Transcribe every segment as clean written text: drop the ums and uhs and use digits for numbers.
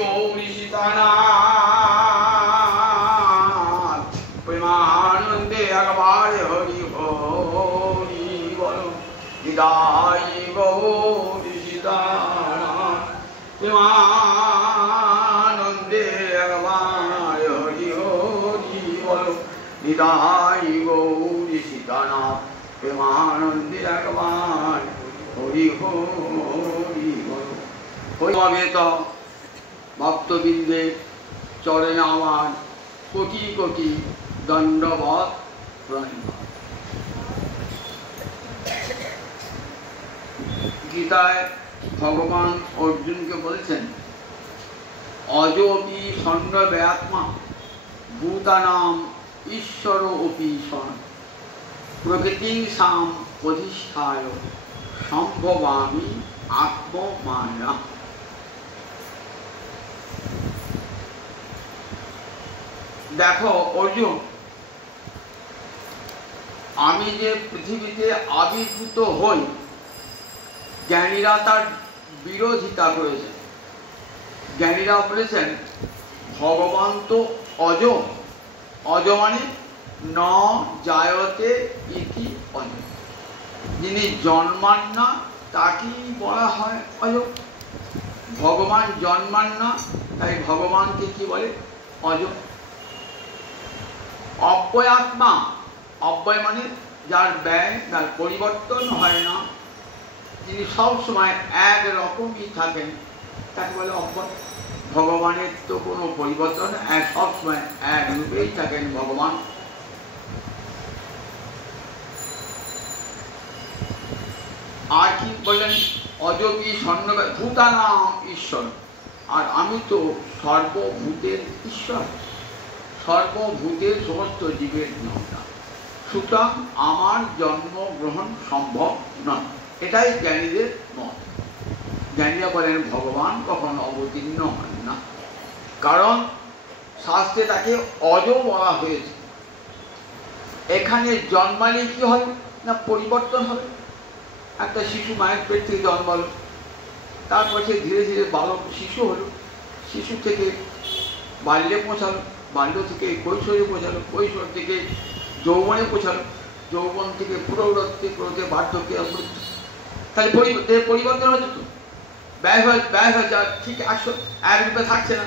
গৌরী সীতানাথ প্রেমানন্দে একবার হরি হরি বল। নিতাই গৌরী সীতানাথ প্রেমানন্দে একবার হরি হরি বল। নিতাই গৌরী সীতানাথ প্রেমানন্দে একবার হরি হরি বল। সমবেত ভক্তবৃন্দের চরণে আমার কোটি কোটি দণ্ডবৎ প্রণাম। গীতায় ভগবান অর্জুনকে বলেছেন, অজোপি সন্ন্যব্যাত্মা ভূতানাম ঈশ্বর অপি সন প্রকৃতিং সাম অধিষ্ঠায় সম্ভবামি আত্মমায়া। দেখো অর্জুন, আমি যে পৃথিবীতে আবির্ভূত হই, জ্ঞানীরা তার বিরোধিতা করেছেন। জ্ঞানীরা বলেছেন ভগবান তো অজ, অজ মানে ন জায়তে ইতি অজ, যিনি জন্মান না তাকেই বলা হয় অজ। ভগবান জন্মান না, তাই ভগবানকে কি বলে? অজ। অব্যয়াত্মা, অব্যয় মানে যার ব্যয়, যার পরিবর্তন হয় না, যিনি সবসময় একরকমই থাকেন, তাকে বলে অব্যয়। ভগবানের তো কোনো পরিবর্তন, সবসময় এক রূপেই থাকেন ভগবান। আর কি বললেন? অজপি সন্ন্যব্যাত ভূতানাম ঈশ্বর, আর আমি তো সর্বভূতের ঈশ্বর, সর্বভূতের সমস্ত জীবের নিয়ন্তা, সুতরাং আমার জন্মগ্রহণ সম্ভব নয়। এটাই জ্ঞানীদের মত। জ্ঞানীরা বলেন ভগবান কখনো অবতীর্ণ হন না, কারণ শাস্ত্রে তাকে অজ বলা হয়েছে। এখানে জন্মালে কি হবে না? পরিবর্তন হবে। একটা শিশু মায়ের পেট থেকে জন্মালো, তারপর সে ধীরে ধীরে বালক শিশু হলো, শিশু থেকে বাল্যে পৌঁছালো, বাল্য থেকে কৈশোরে পৌঁছালো, কৈশোর থেকে যৌবনে পৌঁছালো, যৌবন থেকে প্রৌঢ়ত্বে, প্রৌঢ়তে বার্ধক্যে, তাহলে পরিবর্তন হচ্ছে তো, ব্যয় হয়ে ঠিক এক রূপে থাকছে না।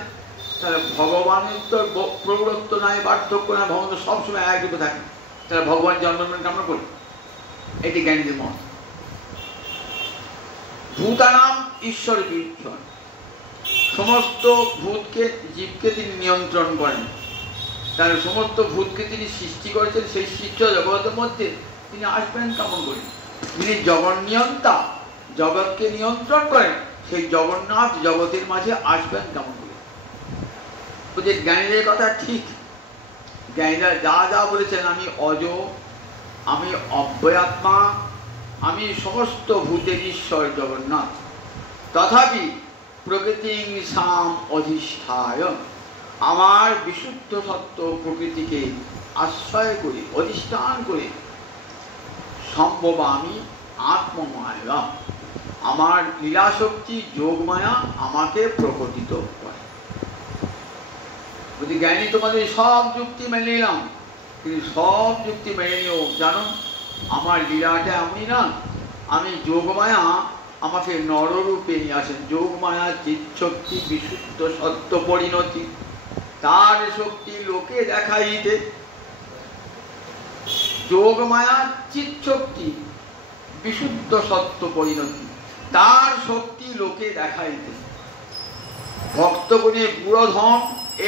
তাহলে ভগবানের তো প্রৌঢ়ত্ব নাই, বার্ধক্য নাই, ভগবান তো সবসময় এক রূপে থাকে, তাহলে ভগবান জন্মগ্রহণ আমরা করি। এটি জ্ঞানীদের মত। ভূতানাম ঈশ্বর ঈশ্বর, সমস্ত ভূতকে জীবকে তিনি নিয়ন্ত্রণ করেন। তাহলে সমস্ত ভূতকে তিনি সৃষ্টি করেছেন, সেই সৃষ্ট জগতের মধ্যে তিনি আসবেন কেমন করে? যিনি জগৎ নিয়ন্তা, জগৎকে নিয়ন্ত্রণ করেন, সেই জগন্নাথ জগতের মাঝে আসবেন কেমন করে? বুঝে জ্ঞানীদের কথা ঠিক। জ্ঞানীরা যা যা বলেছেন, আমি অজ, আমি অব্যয়াত্মা, আমি সমস্ত ভূতের ঈশ্বর জগন্নাথ, তথাপি প্রকৃতিং সাম অধিষ্ঠায়, আমার বিশুদ্ধ সত্য প্রকৃতিকে আশ্রয় করে, অধিষ্ঠান করে, সম্ভব আমি আত্মমায়া, আমার লীলাশক্তি যোগমায়া আমাকে প্রকটিত করে। যদি জ্ঞানী তোমাদের সব যুক্তি মেনে নিলাম, কিন্তু সব যুক্তি মেনে নিও, জানো আমার লীলাটা আমি না, আমি যোগমায়া আমাকে নররূপে নিয়ে আসেন। যোগমায়া চিৎশক্তি বিশুদ্ধ সত্য পরিণতি, তার শক্তি লোকে দেখাইতে। যোগমায়া চিৎশক্তি বিশুদ্ধ সত্য পরিণতি, তার শক্তি লোকে দেখাইতে। ভক্তগণে পুরোধন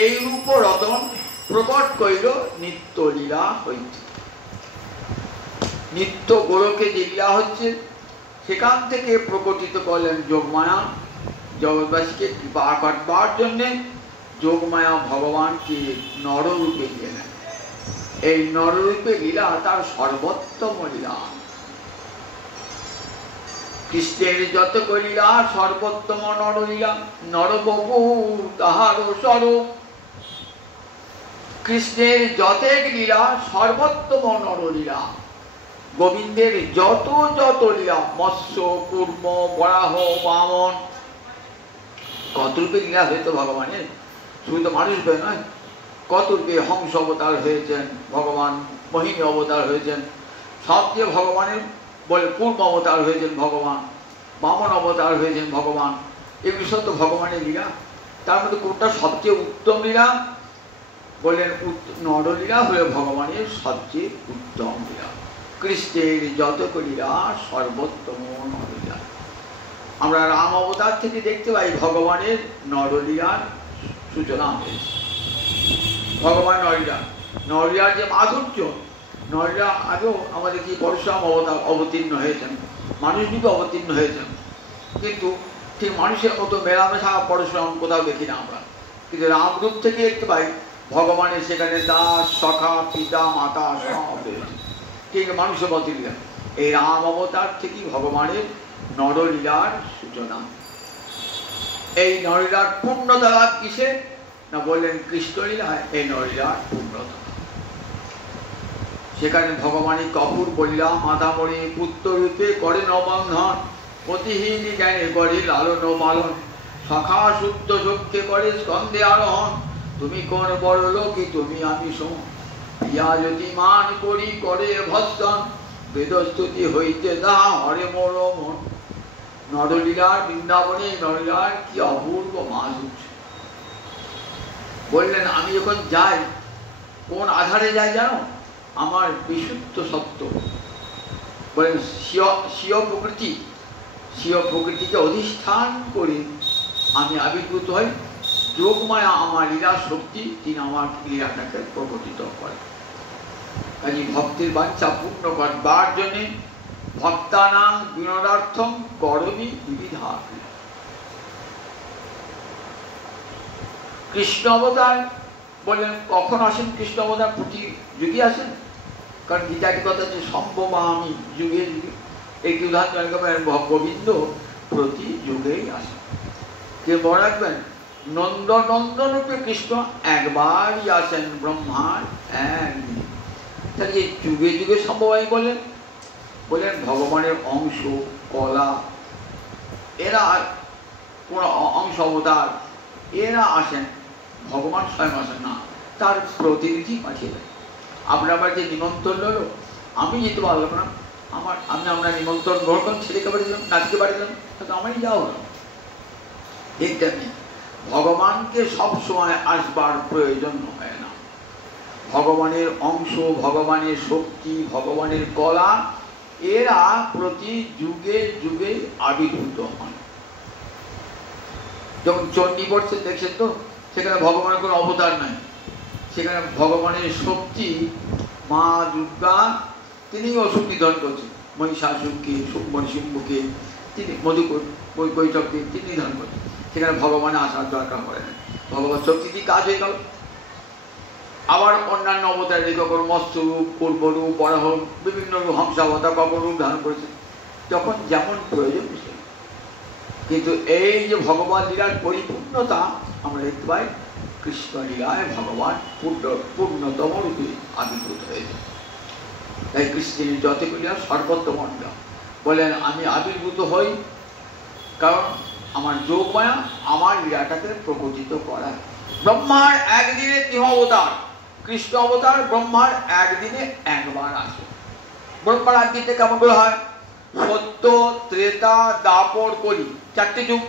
এই রূপ রতন প্রকট করিল নিত্য লীলা হইতে। নিত্য গোলকে যে লীলা হচ্ছে, সেখান থেকে প্রকটিত করলেন যোগমায়া, জগৎবাসীকে কৃপা করবার জন্যে যোগমায়া ভগবানকে নররূপে দিলেন। এই নররূপে লীলা তার সর্বোত্তম লীলা। কৃষ্ণের যত লীলা সর্বোত্তম নরলীলা, নরবপু তাহার স্বরূপ। কৃষ্ণের যতেক লীলা সর্বোত্তম নরলীলা। গোবিন্দের যত যত লীলা, মৎস্য, কূর্ম, বরাহ, বামন, কত রূপে লীলা হয়েছে ভগবানের, শুধু তো মানুষ হয়ে নয়, কত রূপে হংস অবতার হয়েছেন ভগবান, মোহিনী অবতার হয়েছেন, সবচেয়ে ভগবানের বলে পূর্ব অবতার হয়েছেন ভগবান, বামন অবতার হয়েছেন ভগবান। এগুলি সব তো ভগবানের লীলা। তার মধ্যে কোনটা সবচেয়ে উত্তম লীলা? বললেন নরলীলা হলো ভগবানের সবচেয়ে উত্তম লীলা। কৃষ্ণের যত লীলা সর্বোত্তম নরলীলা। আমরা রাম অবতার থেকে দেখতে পাই ভগবানের নরলীলার সূচনা হয়েছে। ভগবান নরলীলার যে মাধুর্য, নরলীলা আগেও আমাদের কি পরশুরাম অবতার অবতীর্ণ হয়েছেন, মানুষ রূপে অবতীর্ণ হয়েছেন, কিন্তু ঠিক মানুষের মতো মেলামেশা পরশুরাম কোথাও দেখি না আমরা। কিন্তু রামরূপ থেকে দেখতে পাই ভগবানের সেখানে দাস, সখা, পিতা, মাতা সব রয়েছে, ঠিক মানুষের মতো লীলা। এই রাম অবতার থেকেই ভগবানের নরলীলার সূচনা। এই নরলীলার পূর্ণতা লাভ কিসে না বললেন কৃষ্ণলীলায় এই নরলীলার পূর্ণতা। সেখানে ভগবানের কপুর বলিলা মাথা মরি পুত্র রূপে করে নবন্ধন, অতিহীন জ্ঞানে করে লালন পালন, সখা শুদ্ধ চক্ষে করে স্কন্ধে আরোহণ, তুমি কোন বড় লোকি তুমি আমি শোন, ইয়া যদি মান করি করে ভস্তন, বেদস্তুতি হইতে তাহা হরে মোর মন। নরলীলার বৃন্দাবনে নরলীলার কি অপূর্ব মাধুর্য। বললেন আমি যখন যাই কোন আধারে যাই জানো? আমার বিশুদ্ধ সত্য, বলেন স্বীয় প্রকৃতিকে অধিষ্ঠান করে আমি আবির্ভূত হই। যোগমায়া আমার লীলা শক্তি, তিনি আমার লীলাটাকে প্রকটিত করেন। কাজে ভক্তির বাঞ্ছা পূর্ণ করবার জন্যে ভক্তানাং বিনোদার্থম করণী বিবিধা। কৃষ্ণ অবতার বললেন কখন আসেন? কৃষ্ণ অবতার প্রতি যুগে আসেন, কারণ গীতার কথা হচ্ছে সম্ভবামি যুগে যুগে। একটি উদাহরণ গোবিন্দ প্রতি যুগেই আসেন। কে মনে রাখবেন, নন্দনন্দন রূপে কৃষ্ণ একবারই আসেন ব্রহ্মার একদিন। তাহলে যুগে যুগে সম্ভবামি বলেন ভগবানের অংশ কলা, এরা কোন অংশ অবতার, এরা আসেন, ভগবান স্বয়ং আসেন না, তার প্রতিনিধি পাঠিয়ে দেয়। আপনার বাড়িতে নিমন্ত্রণ হলো, আমি যেতে পারলাম না, আমরা নিমন্ত্রণ গ্রহণ করলাম, ছেলেকে বাড়ি দিলাম, নাতিকে বাড়ি দিলাম, তাতে আমারই যাওয়া হলো। তেমনি ভগবানকে সবসময় আসবার প্রয়োজন হয় না। ভগবানের অংশ, ভগবানের শক্তি, ভগবানের কলা, এরা প্রতি যুগে যুগে আবির্ভূত হন। যখন চণ্ডী পড়ছে দেখছেন তো, সেখানে ভগবানের কোনো অবতার নাই, সেখানে ভগবানের শক্তি মা দুর্গা, তিনি অসুখ নিধন করছেন, মহিষাসুরকে, শুম্ভকে, তিনি মধুকৈটবকে তিনি নিধন করছেন। সেখানে ভগবানের আসার দরকার পড়ে না, ভগবান শক্তি দিয়ে কাজ হয়ে গেল। আবার অন্যান্য অবতার যখন মৎস্যরূপ, পূর্বরূপ, বরাহ, বিভিন্ন রূপ, হংসাবতার রূপ ধারণ করেছে, যখন যেমন প্রয়োজন সে। কিন্তু এই যে ভগবান লীলার পরিপূর্ণতা আমরা দেখতে পাই কৃষ্ণ লীলায় ভগবান পূর্ণতম রূপে আবির্ভূত হয়েছে। তাই কৃষ্ণের যতগুলি সর্বোত্তম লীলা। বলেন আমি আবির্ভূত হই কারণ আমার যোগমায়া আমার লীলাটাকে প্রকটিত করা। ব্রহ্মার একদিনে তিন অবতার, কৃষ্ণ অবতার ব্রহ্মার একদিনে একবার আসে। ব্রহ্মার একদিনটা কেমন করে হয়? সত্য, ত্রেতা, দাপর, কলি, চারটে যুগ।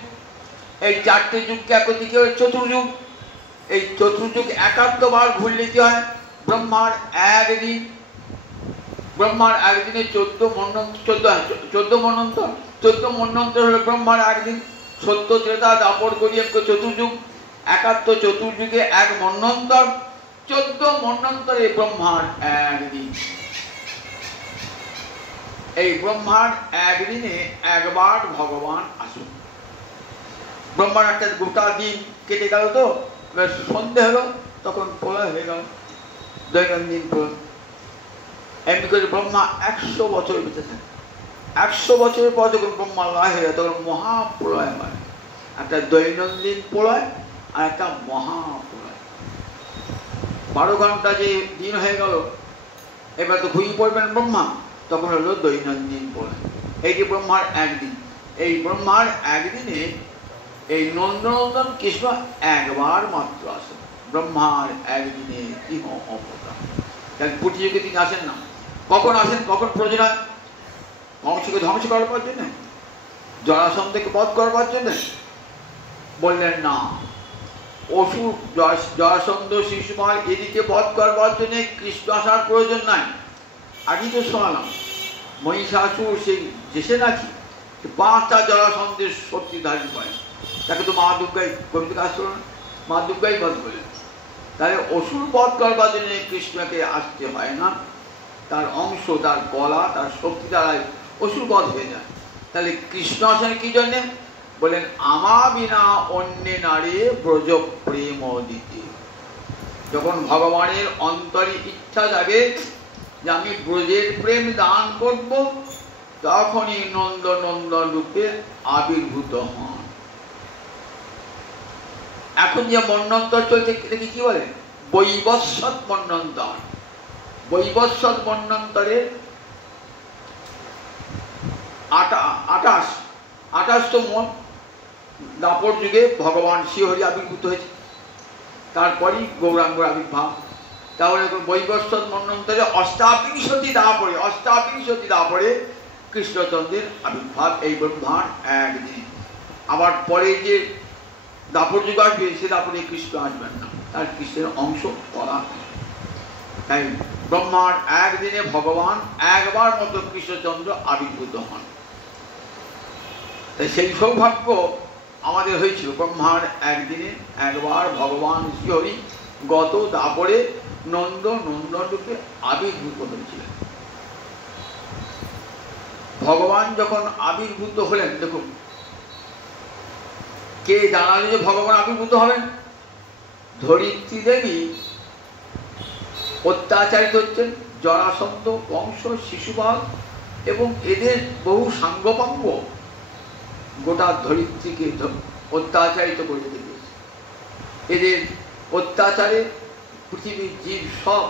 এই চারটে যুগকে একদিকে চতুর্যুগ। এই চতুর্যুগ একাত্তবার ঘুরলে কি হয়? ব্রহ্মার একদিন। ব্রহ্মার একদিনে 14 মন্বন্তর। 14 মন্বন্তর হলো ব্রহ্মার একদিন। সত্য, ত্রেতা, দাপর, কলি চতুর্যুগ, একাত্তর চতুর্যুগে এক মন্বন্তর, 14 মন্বন্তরে ব্রহ্মার একদিন। এই ব্রহ্মার একদিনে একবার ভগবান আসুন। ব্রহ্মার একটা গোটা দিন কেটে গেল, তো সন্ধে হলো, তখন প্রলয় হয়ে গেল, দৈনন্দিন প্রলয়। এমনি করে ব্রহ্মা 100 বছর বেঁচে থাকে। 100 বছরের পর যখন ব্রহ্মা লয় হয়ে যায়, তখন মহাপ্রলয় হয়। একটা দৈনন্দিন প্রলয় আর একটা মহাপ্রলয়। 12 ঘন্টা যে দিন হয়ে গেল, এবার তো ঘুমিয়ে পড়বেন ব্রহ্মা, তখন হলো দৈনন্দিন প্রলয়। এই যে ব্রহ্মার একদিন, এই ব্রহ্মার একদিনে এই নন্দনন্দন কৃষ্ণ একবার মাত্র আসেন, ব্রহ্মার একদিনে ইহ অবতার। প্রতিযোগী তিনি আসেন না। কখন আসেন, কখন প্রয়োজন হয়? কংসকে ধ্বংস করবার জন্য, জরাসন্ধকে বধ করবার জন্য? বললেন না, অসুর জরাসন্ধ শিশুপাল এদিকে বধ করবার জন্য কৃষ্ণ আসার প্রয়োজন নাই। আগেই তো শোনালাম, মহিষাসুর সেই দেশে নাকি 5টা জরাসন্ধের শক্তিধারী পায়, তাকে তো মা দুর্গাই কবিতা কাজ করল না, মা দুর্গাই বধ করলেন। তাহলে অসুর বধ করবার জন্য কৃষ্ণকে আসতে হয় না, তার অংশ, তার কলা, তার শক্তি দ্বারাই অসুর বধ হয়ে যায়। তাহলে কৃষ্ণ আসেন কি জন্যে? বলেন আমা বিনা অন্যে নারী ব্রজ প্রেম দিতে। যখন ভগবানের অন্তরে ইচ্ছা জাগে যে আমি ব্রজের প্রেম দান করব, তখনই নন্দনন্দন রূপে আবির্ভূত হন। এখন যে মন্বন্তর চলছে এটাকে কি বলে? বৈবস্বত মন্বন্তর। বৈবস্বত মন্বন্তরের 28তম দাপর যুগে ভগবান শ্রীহরি আবির্ভূত হয়েছে, তারপরই গৌরাঙ্গর আবির্ভাব। তাহলে বৈবস্বত মন্বন্তরে অষ্টাবিংশতি দাপরে কৃষ্ণচন্দ্রের আবির্ভাব, এই ব্রহ্মার একদিন। আবার পরে যে দাপর যুগ আসবে, সে দাপরে কৃষ্ণ আসবেন না, তার কৃষ্ণের অংশ করা। তাই ব্রহ্মার একদিনে ভগবান একবার মতো কৃষ্ণচন্দ্র আবির্ভূত হন। তাই সেই সৌভাগ্য আমাদের হয়েছিল, ব্রহ্মার একদিনে একবার ভগবান শ্রীহরি গত দাপরে নন্দন রূপে আবির্ভূত হয়েছিলেন। ভগবান যখন আবির্ভূত হলেন, দেখুন কে জানালে যে ভগবান আবির্ভূত হবেন? ধরিত্রী দেবী অত্যাচারিত হচ্ছেন, জরাসন্ধ, কংস, শিশুপাল এবং এদের বহু সাঙ্গপাঙ্গ গোটা ধরিত্রীকে অত্যাচারিত করে দিয়েছে। এদের অত্যাচারে পৃথিবীর জীব সব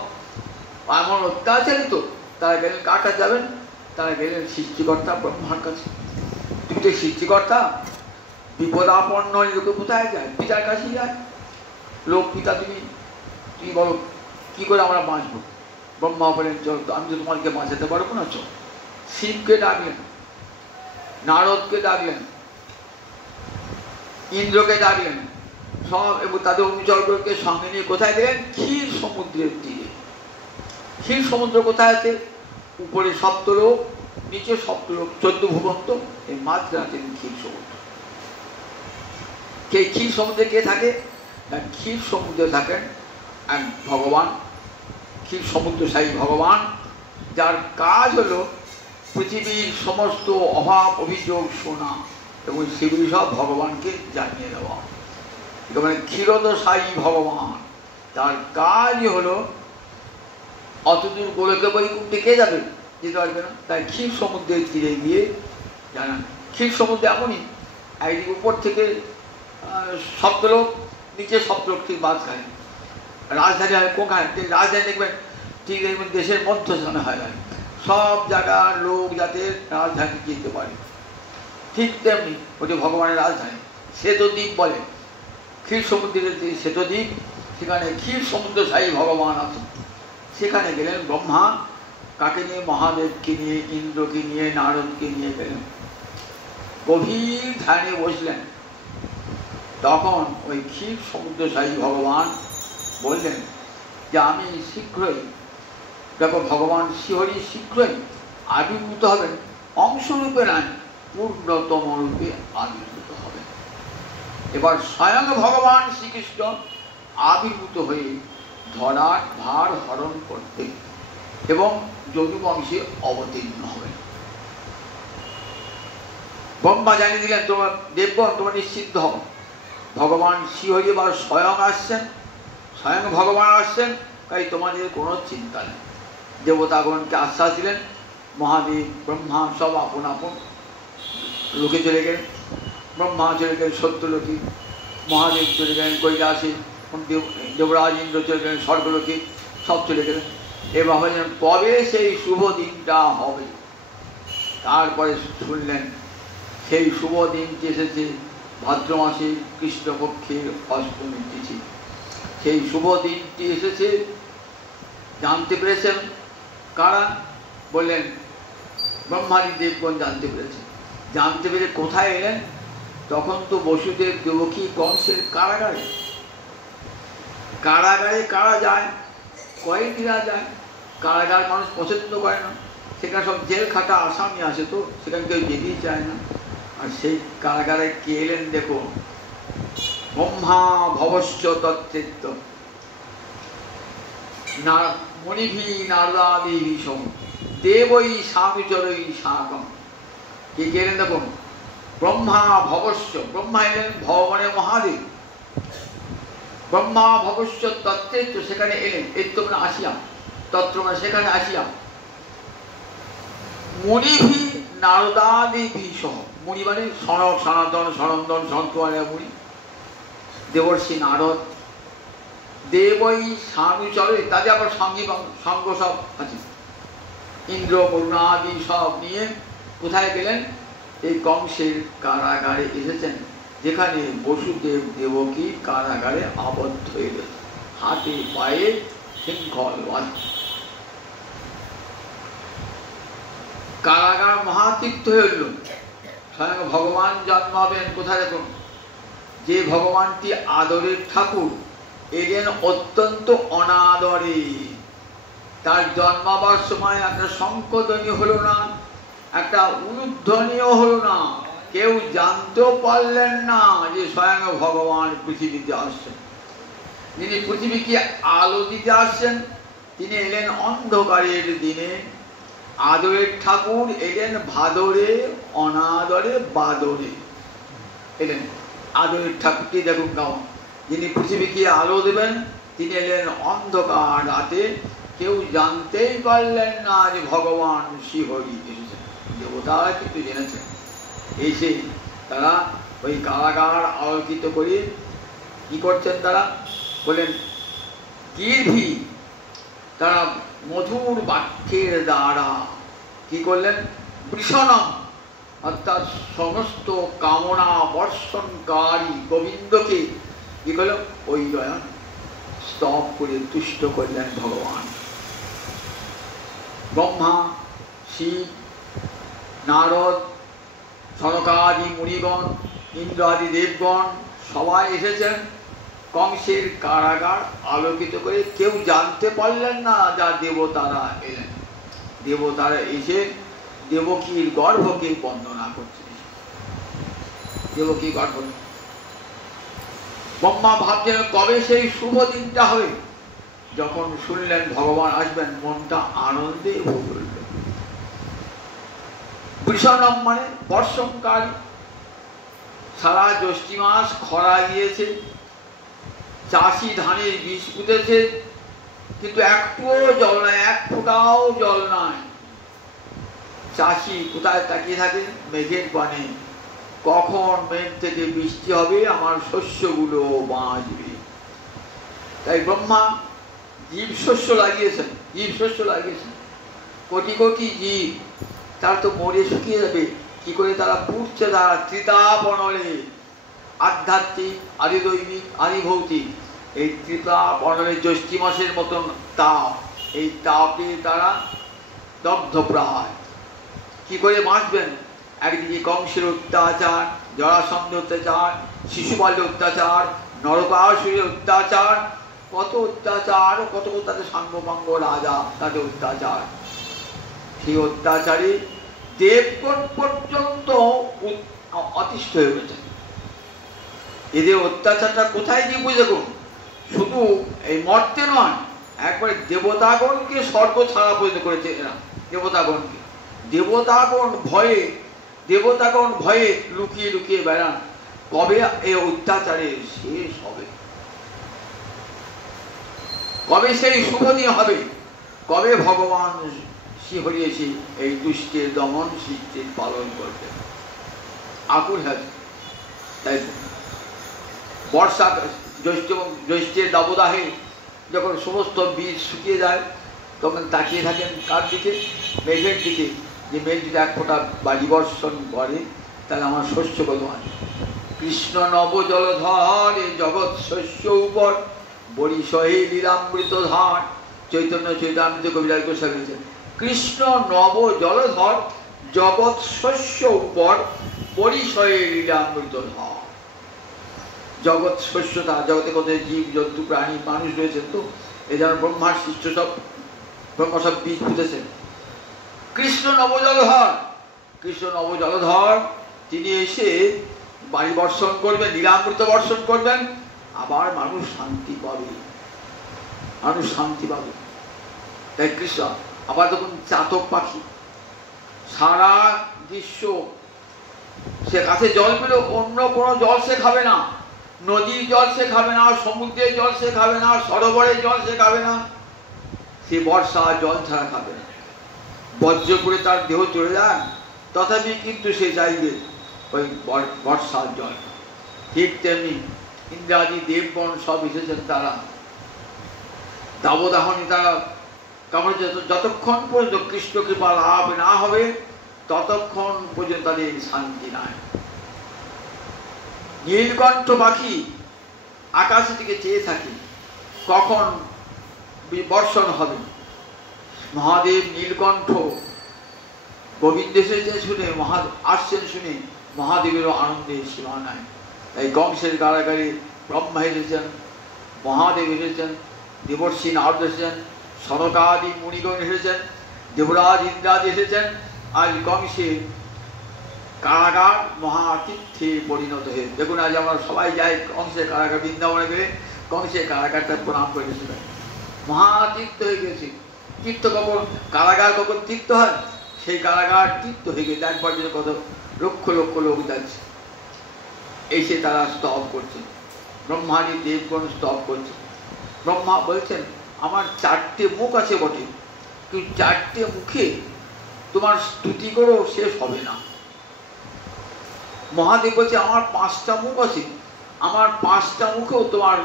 এমন অত্যাচারিত, তারা গেলেন কার কাছে যাবেন? তারা গেলেন সৃষ্টিকর্তা ব্রহ্মার কাছে। তুমি তো সৃষ্টিকর্তা, বিপদাপন্ন লোকে কোথায় যায়? পিতার কাছেই যায়। লোক পিতা, তুমি বলো কি করে আমরা বাঁচবো? ব্রহ্মা বলেন চল, আমি তো তোমাকে বাঁচাতে পারবো না, চল। শিবকে ডাকলেন, নারদকে ডাকলেন, ইন্দ্রকে ডাকলেন, সব এবং তাদের অনুচরগুলোকে সঙ্গে নিয়ে কোথায় গেলেন? ক্ষীর সমুদ্রের তীরে। ক্ষীর সমুদ্র কোথায় আছে? উপরে সপ্তলোক, নিচে সপ্তলোক, 14 ভূমন্ত, এই মাঝখানে আছেন ক্ষীর সমুদ্র। কে ক্ষীর সমুদ্রে কে থাকে? না, ক্ষীর সমুদ্রে থাকেন এক ভগবান, ক্ষীর সমুদ্রশায়ী ভগবান, যার কাজ হলো পৃথিবীর সমস্ত অভাব অভিযোগ শোনা এবং সেগুলি সব ভগবানকে জানিয়ে দেওয়া। মানে ক্ষীরোদশায়ী ভগবান, তার কাজই হলো অতদূর গোলকে বৈকুণ্ঠে কে যাবে? যেতে পারবে না। তাই ক্ষীর সমুদ্রের তীরে গিয়ে জানান। ক্ষীর সমুদ্রে এমনই, একদিকে উপর থেকে সপ্তলোক, নিচে সপ্তলোক, ঠিক মাঝখানে রাজধানী হয়। কোথায় রাজধানী দেখবেন? ঠিক দেখবেন দেশের মধ্যস্থানে হয়। সব জায়গার লোক যাতে রাজধানী যেতে পারে, ঠিক তেমনি ওটি ভগবানের রাজধানী। শ্বেতদ্বীপ বলে, ক্ষীর সমুদ্রের যে শ্বেতদ্বীপ, সেখানে ক্ষীর সমুদ্রশায়ী ভগবান আছেন। সেখানে গেলেন ব্রহ্মা, কাকে নিয়ে? মহাদেবকে নিয়ে, ইন্দ্রকে নিয়ে, নারদকে নিয়ে গেলেন। গভীর ধ্যানে বসলেন। তখন ওই ক্ষীর সমুদ্রশায়ী ভগবান বললেন যে আমি শীঘ্রই, দেখো ভগবান শ্রীহরি শীঘ্রই আবির্ভূত হবেন, অংশরূপে নয়, পূর্ণতম রূপে আবির্ভূত হবেন। এবার স্বয়ং ভগবান শ্রীকৃষ্ণ আবির্ভূত হয়ে ধরার ভার হরণ করতে এবং যদুবংশে অবতীর্ণ হবেন। ব্রহ্মা জানিয়ে দিলেন, তোমার দেবগণ তোমরা নিশ্চিন্ত হও, ভগবান শ্রীহরি এবার স্বয়ং আসছেন, স্বয়ং ভগবান আসছেন, তাই তোমাদের কোনো চিন্তা নেই। দেবতাগণকে আশ্বাস দিলেন। মহাদেব ব্রহ্মা সব আপন আপন লোকে চলে গেলেন। ব্রহ্মা চলে গেলেন সত্যলোকে, মহাদেব চলে গেলেন কৈলাসে, দেবরাজ ইন্দ্র চলে গেলেন স্বর্গলোকে, সব চলে গেলেন। এবার ভাবলেন কবে সেই শুভ দিনটা হবে। তারপরে শুনলেন সেই শুভ দিনটি এসেছে ভাদ্র মাসে কৃষ্ণপক্ষের অষ্টমী তিথি। সেই শুভ দিনটি এসেছে, জানতে পেরেছেন কারা? বললেন ব্রহ্মাদি দেবগণ জানতে পেরেছেন। জানতে পেরে কোথায় এলেন? তখন তো বসুদেব দেবকী কংসের কারাগারে। কারাগারে কারা যায়? কয়েদিরা যায়। কারাগার মানুষ পছন্দ করে না, সেখানে সব জেল খাটা আসামি আসে, তো সেখানে কেউ যেতেই চায় না। আর সেই কারাগারে কে এলেন দেখো, ব্রহ্মা ভবশ্চ তত্ত্বিত্ব মণিভি নারদাদিভি সম দেবৈ স্বামীচরৈ সাকম। কে কে এলেন দেখুন, ব্রহ্মা ভবশ্চ, ব্রহ্মা এলেন ভগবানের মহাদেব। ব্রহ্মা ভবশ্চ তত্ত্বিত্ব, সেখানে এলেন, এই তো মানে আসিয়া, তত্ত্ব মানে সেখানে আসিয়া। মুনিভি নারদাদিভি সহ, মুনি মানে সনক সনাতন সনন্দন সন্তোয়ারা মুনি, দেবর্ষি নারদ, দেবই স্বামীচরৈ, তাদের আবার সঙ্গ সব আছে, ইন্দ্র বরুণাদি সব নিয়ে কোথায় গেলেন? এই কংসের কারাগারে এসেছেন, যেখানে বসুদেব দেবকী কারাগারে আবদ্ধ হয়ে গেছে, হাতে পায়ে শৃঙ্খল বাঁধা। কারাগার মহাতীর্থ হয়ে উঠল। স্বয়ং ভগবান জন্মাবেন কোথায় দেখুন, যে ভগবানটি আদরের ঠাকুর এলেন অত্যন্ত অনাদরে। তার জন্মাবার সময় একটা শঙ্খধ্বনি হলো না, একটা উলুধ্বনিও হলো না, কেউ জানতেও পারলেন না যে স্বয়ং ভগবান পৃথিবীতে আসছেন। যিনি পৃথিবীকে আলো দিতে আসছেন, তিনি এলেন অন্ধকারের দিনে। আদরের ঠাকুর এলেন ভাদরে, অনাদরে বাদরে এলেন। আদরের ঠাকুরটি দেখুন কেমন, যিনি পৃথিবীকে আলো দেবেন, তিনি এলেন অন্ধকার রাতে, কেউ জানতেই পারলেন না যে ভগবান শ্রীহরি এসেছেন। দেবতারা কিন্তু জেনেছেন। এসে তারা ওই কারাগার আলোকিত করে কি করছেন? তারা বলেন গিরভি, তারা মধুর বাক্যের দ্বারা কি করলেন? বৃষণম, অর্থাৎ সমস্ত কামনা বর্ষণকারী গোবিন্দকে কি করল? ওই দয়ান স্তব করে তুষ্ট করলেন ভগবান। ব্রহ্মা, শিব, নারদ, সনকাদি মুনিগণ, ইন্দ্র আদি দেবগণ সবাই এসেছেন কংসের কারাগার আলোকিত করে। কেউ জানতে পারলেন না যা দেবতারা এলেন। দেবতারা এসে দেবকীর গর্ভকে বন্দনা করছে। দেবকী গর্ভ, ব্রহ্মা ভাবছেন কবে সেই শুভ দিনটা হবে। যখন শুনলেন ভগবান আসবেন, মনটা আনন্দে ভরে উঠল। বৃষণম মানে বর্ষণকারী। সারা জ্যৈষ্ঠ মাস খরা গিয়েছে, চাষি ধানের বীজ পুঁতেছে, কিন্তু একটুও জল নাই, এক ফোঁটাও জল নাই। চাষি কোথায় তাকিয়ে থাকে? মেঘের পানে, কখন মেঘ থেকে বৃষ্টি হবে, আমার শস্যগুলো বাঁচবে। তাই ব্রহ্মা জীব শস্য লাগিয়েছেন, জীব শস্য লাগিয়েছেন, কোটি কোটি জীব, তারা তো মরে শুকিয়ে যাবে, কি করে তারা পুড়ছে? তারা ত্রিতাপনলে, আধ্যাত্মিক, আদিদৈবিক, আদিভৌতিক, এই ত্রিতাপনলে জ্যৈষ্ঠ মাসের মতন তাপ, এই তাপে তারা দগ্ধ প্রায়। কি করে বাঁচবেন? একদিকে কংসের অত্যাচার, জরাসন্ধের অত্যাচার, শিশুপালের অত্যাচার, নরকাসুরের অত্যাচার, কত অত্যাচার, কত তাদের সাঙ্গপাঙ্গ রাজা, তাদের অত্যাচার। সেই অত্যাচারে দেবগণ পর্যন্ত অতিষ্ঠ হয়ে গেছে। এদের অত্যাচারটা কোথায় গিয়ে বুঝে দেখুন, শুধু এই মর্তে নয়, একবারে দেবতাগণকে স্বর্গ ছাড়া পর্যন্ত করেছে এরা। দেবতাগণকে, দেবতাগণ ভয়ে লুকিয়ে লুকিয়ে বেড়ান, কবে এই অত্যাচারে শেষ হবে, কবে সেই শুভ দিন হবে, কবে ভগবান শ্রীহরি এসে এই দুষ্টের দমন, শিষ্টের পালন করবে। আকুল হয়। তাই বর্ষা জ্যৈষ্ঠের দাবদাহে যখন সমস্ত বীজ শুকিয়ে যায়, তখন তাকিয়ে থাকেন কার দিকে? মেঘের দিকে, যে মেঘ যদি এক ফোঁটা বাজি বর্ষণ করে তাহলে আমার শস্য কত আছে। কৃষ্ণ নব জলধর জগৎ শস্য উপর বরিশহে লীলামৃত ধার। চৈতন্য চৈতামৃত কবিরাজ গোস্বামী লিখেছেন, কৃষ্ণ নব জলধর জগৎ শস্য উপর পরিসয়ে লীলামৃত ধার। জগৎ শস্যতা, জগতে কত জীব জন্তু প্রাণী মানুষ রয়েছেন, তো এই যেন ব্রহ্মার সৃষ্ট সব ব্রহ্মা সব বীজ পুঁতেছেন। কৃষ্ণ নবজলধর, কৃষ্ণ নবজলধর তিনি এসে বাড়ি বর্ষণ করবেন, লীলামৃত বর্ষণ করবেন, আবার মানুষ শান্তি পাবে, মানুষ শান্তি পাবে। তাই কৃষ্ণ আবার তখন চাতক পাখি সারা গ্রীষ্ম সে কাছে জল পেল, অন্য কোনো জল সে খাবে না, নদীর জল সে খাবে না, সমুদ্রের জল সে খাবে না, সরোবরের জল সে খাবে না, সে বর্ষা জল ছাড়া খাবে না। বজ্র করে তার দেহ চলে যায়, তথাপি কিন্তু সে চাইবে ওই বর্ষার জল। ঠিক তেমনি ইন্দ্রাদি দেবগণ সব এসেছেন, তারা দাবদাহনী, তারা কামড় যতক্ষণ পর্যন্ত কৃষ্ণ কৃপা লাভ না হবে ততক্ষণ পর্যন্ত তাদের শান্তি নাই। নীলকণ্ঠ পাখি আকাশের দিকে চেয়ে থাকে কখন বর্ষণ হবে। মহাদেব নীলকণ্ঠ গোবিন্দ এসেছে শুনে, আসছেন শুনে মহাদেবেরও আনন্দে সীমা নাই। তাই কংসের কারাগারে ব্রহ্মা এসেছেন, মহাদেব এসেছেন, দেবর্ষী নারদ এসেছেন, সনকাদি মুনিগণ এসেছেন, দেবরাজ ইন্দ্রাজ এসেছেন। আজ কংসের কারাগার মহাতীর্থে পরিণত হয়ে, দেখুন আজ আমরা সবাই যাই কংসের কারাগার, বৃন্দাবনে গেলে কংসের কারাগারটা প্রণাম করে এসেছিলেন, মহাতীর্থ হয়ে গেছে। তীর্থ কখন, কারাগার কখন তীর্থ হয়, সেই কারাগার তীর্থ হয়ে গেছে। একবার যে কত লক্ষ লক্ষ লোক যাচ্ছে, এসে তারা স্তব করছে, ব্রহ্মাদি দেবগণ স্তব করছে। ব্রহ্মা বলছেন, আমার 4টে মুখ আছে বটে, কিন্তু 4টে মুখে তোমার স্তুতি করো শেষ হবে না। মহাদেব বলছে, আমার 5টা মুখ আছে, আমার 5টা মুখেও তোমার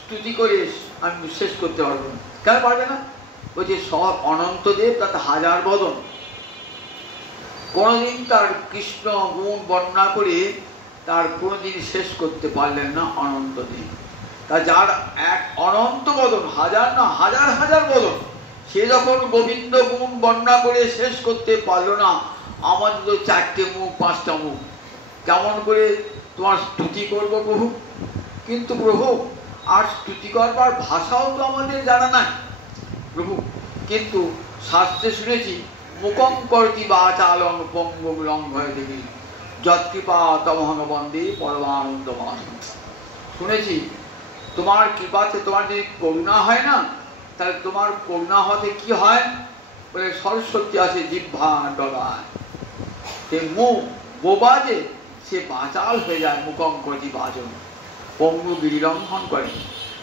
স্তুতি করে আমি শেষ করতে পারবো না। কেন পারবে না? বলছে, সব অনন্তদেব, তাতে 1000 বদন, কোনোদিন তার কৃষ্ণ গুণ বর্ণনা করে তার কোনোদিন শেষ করতে পারলেন না অনন্তদেব। তা যার এক অনন্ত বদন, 1000 না, হাজার হাজার বদন, সে যখন গোবিন্দ গুণ বর্ণনা করে শেষ করতে পারলো না, আমাদের তো 4টে মুখ 5টা মুখ, কেমন করে তোমার স্তুতি করবো প্রভু? কিন্তু প্রভু আর স্তুতি করবার ভাষাও তো আমাদের জানা নাই প্রভু। কিন্তু শাস্ত্রে শুনেছি, মুখং করতি বাচালং পঙ্গুম লঙ্ঘয় দেবী যৎকৃপা তমহং বন্দে পরমানন্দ মাসম। শুনেছি তোমার কৃপাতে, তোমার যদি করুণা হয় না, তাহলে তোমার করুণা হতে কি হয় বলে, সরস্বতী আছে জিহ্বা ডগায়, সে মুখ বোবা যে সে বাচাল হয়ে যায়, মুখং করতি বাচন, পঙ্গু গিরিলঙ্ঘন করে।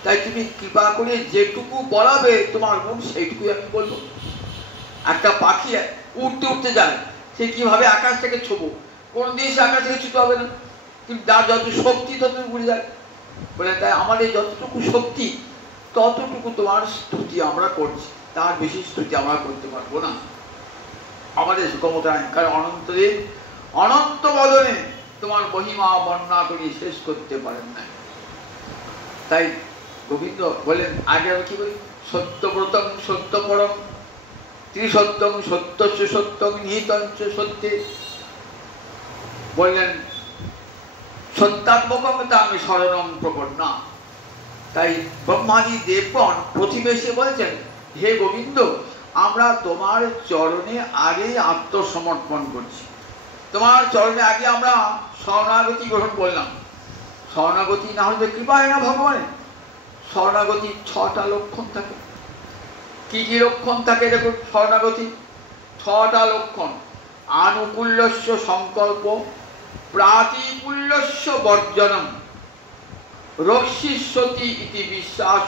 তাই তুমি কৃপা করে যেটুকু বলাবে তোমার গুণ, সেইটুকুই আমি বলবো। একটা পাখি উঠতে উঠতে যায়, সে কিভাবে আকাশ থেকে ছোবো, কোনদিন সে আকাশ থেকে ছুতে হবে না, কিন্তু যার যত শক্তি ততটুকু উড়ে যায় বলে। তাই আমাদের যতটুকু শক্তি ততটুকু তোমার স্তুতি আমরা করছি, তার বেশি স্তুতি আমরা করতে পারবো না, আমাদের ক্ষমতা নেই। কারণ অনন্তদেব অনন্ত বদনে তোমার মহিমা বর্ণনা করে শেষ করতে পারেন না। তাই গোবিন্দ বলেন, আগে আমি কি বলি, সত্যব্রতং সত্যপরম ত্রিসত্যং সত্যস্য সত্যং নিহিতঞ্চ সত্যে। বললেন সত্যাত্মকতা আমি শরণং প্রপন্না। তাই ব্রহ্মাদি দেবগণ প্রতিবেশে বলছেন, হে গোবিন্দ, আমরা তোমার চরণে আগেই আত্মসমর্পণ করছি, তোমার চরণে আগে আমরা শরণাগতি গ্রহণ করলাম। শরণাগতি না হলে কৃপা হয় না ভগবানের। শরণাগতির 6টা লক্ষণ থাকে। কি কি লক্ষণ থাকে দেখুন, শরণাগতি 6টা লক্ষণ। আনুকূল্যস্য সংকল্প, প্রাতিকূল্যস্য বর্জনম, রক্ষিষ্যতি ইতি বিশ্বাস,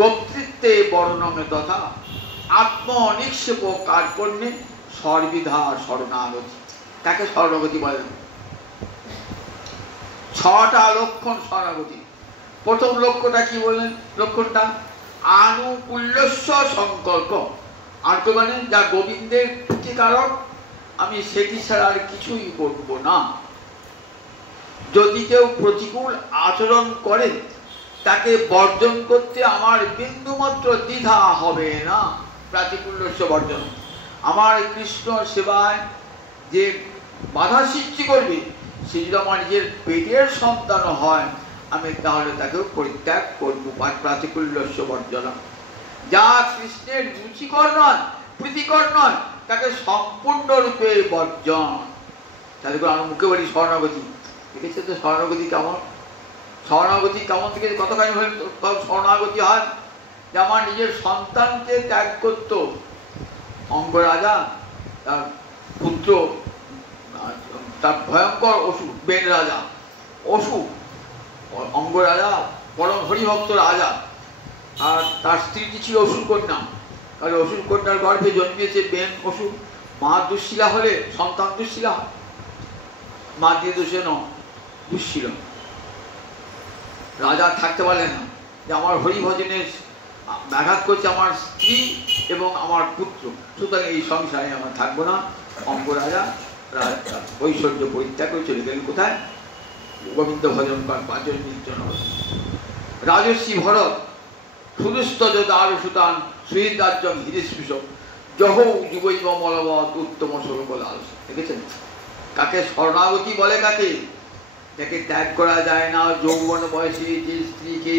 গোপ্তৃত্বে বর্ণং তথা, আত্মনিক্ষেপ কার্পণ্যে সর্বিধা শরণাগতি। তাকে শরণাগতি বলেন। 6টা লক্ষণ শরণাগতি। প্রথম লক্ষ্যটা কি বললেন? লক্ষণটা আনুকূল্যস্য সংকল্প। আর তো মানে যা গোবিন্দের প্রীতিকারক, আমি সেটি ছাড়া আর কিছুই করব না। যদি কেউ প্রতিকূল আচরণ করে তাকে বর্জন করতে আমার বিন্দুমাত্র দ্বিধা হবে না। প্রাতিকূল্যস্য বর্জন, আমার কৃষ্ণ সেবায় যে বাধা সৃষ্টি করবে সে যদি আমার নিজের পেটের সন্তান হয় আমি তাহলে তাকেও পরিত্যাগ করবো। প্রাতিকূল্যস্য বর্জন, যা কৃষ্ণের রুচিকর নয়, প্রীতিকর নয়, তাকে সম্পূর্ণরূপে বর্জন। তাদের করে আমার মুখে বলি শরণাগতি, দেখেছে তো শরণাগতি কেমন? শরণাগতি কেমন থেকে কতখানি হলে শরণাগতি হয়? যে আমার নিজের সন্তানকে ত্যাগ করত অঙ্গরাজা, তার পুত্র, তার ভয়ঙ্কর অসুখ বেন রাজা, অসুখ অঙ্গরাজা পরম হরিভক্ত রাজা, আর তার স্ত্রীটি ছিল অসুর কন্যা। তাহলে অসুর কন্যার গর্ভে জন্মিয়েছে বেন অসুর। মা দুঃশীলা হলে সন্তান দুঃশীলা হয়, মা দিয়ে দোষে ন দুঃশীল। রাজা থাকতে পারলেন না, যে আমার হরিভজনের ব্যাঘাত করছে আমার স্ত্রী এবং আমার পুত্র, সুতরাং এই সংসারে আমার থাকবো না। অঙ্গরাজা ঐশ্বর্য পরিত্যাগ করে চলে গেলেন কোথায়? গোবিন্দ ভজন কর পাঁচজন নির্জন। রাজস্বী ভরত সুদুস্তজ দার সুতান সুহৃদার্যম হৃদস্পৃশ জহ যুবৈব মলবত উত্তম স্বরূপ লাল। দেখেছেন কাকে শরণাগতি বলে? কাকে? যাকে ত্যাগ করা যায় না যৌবন বয়সে, যে স্ত্রীকে,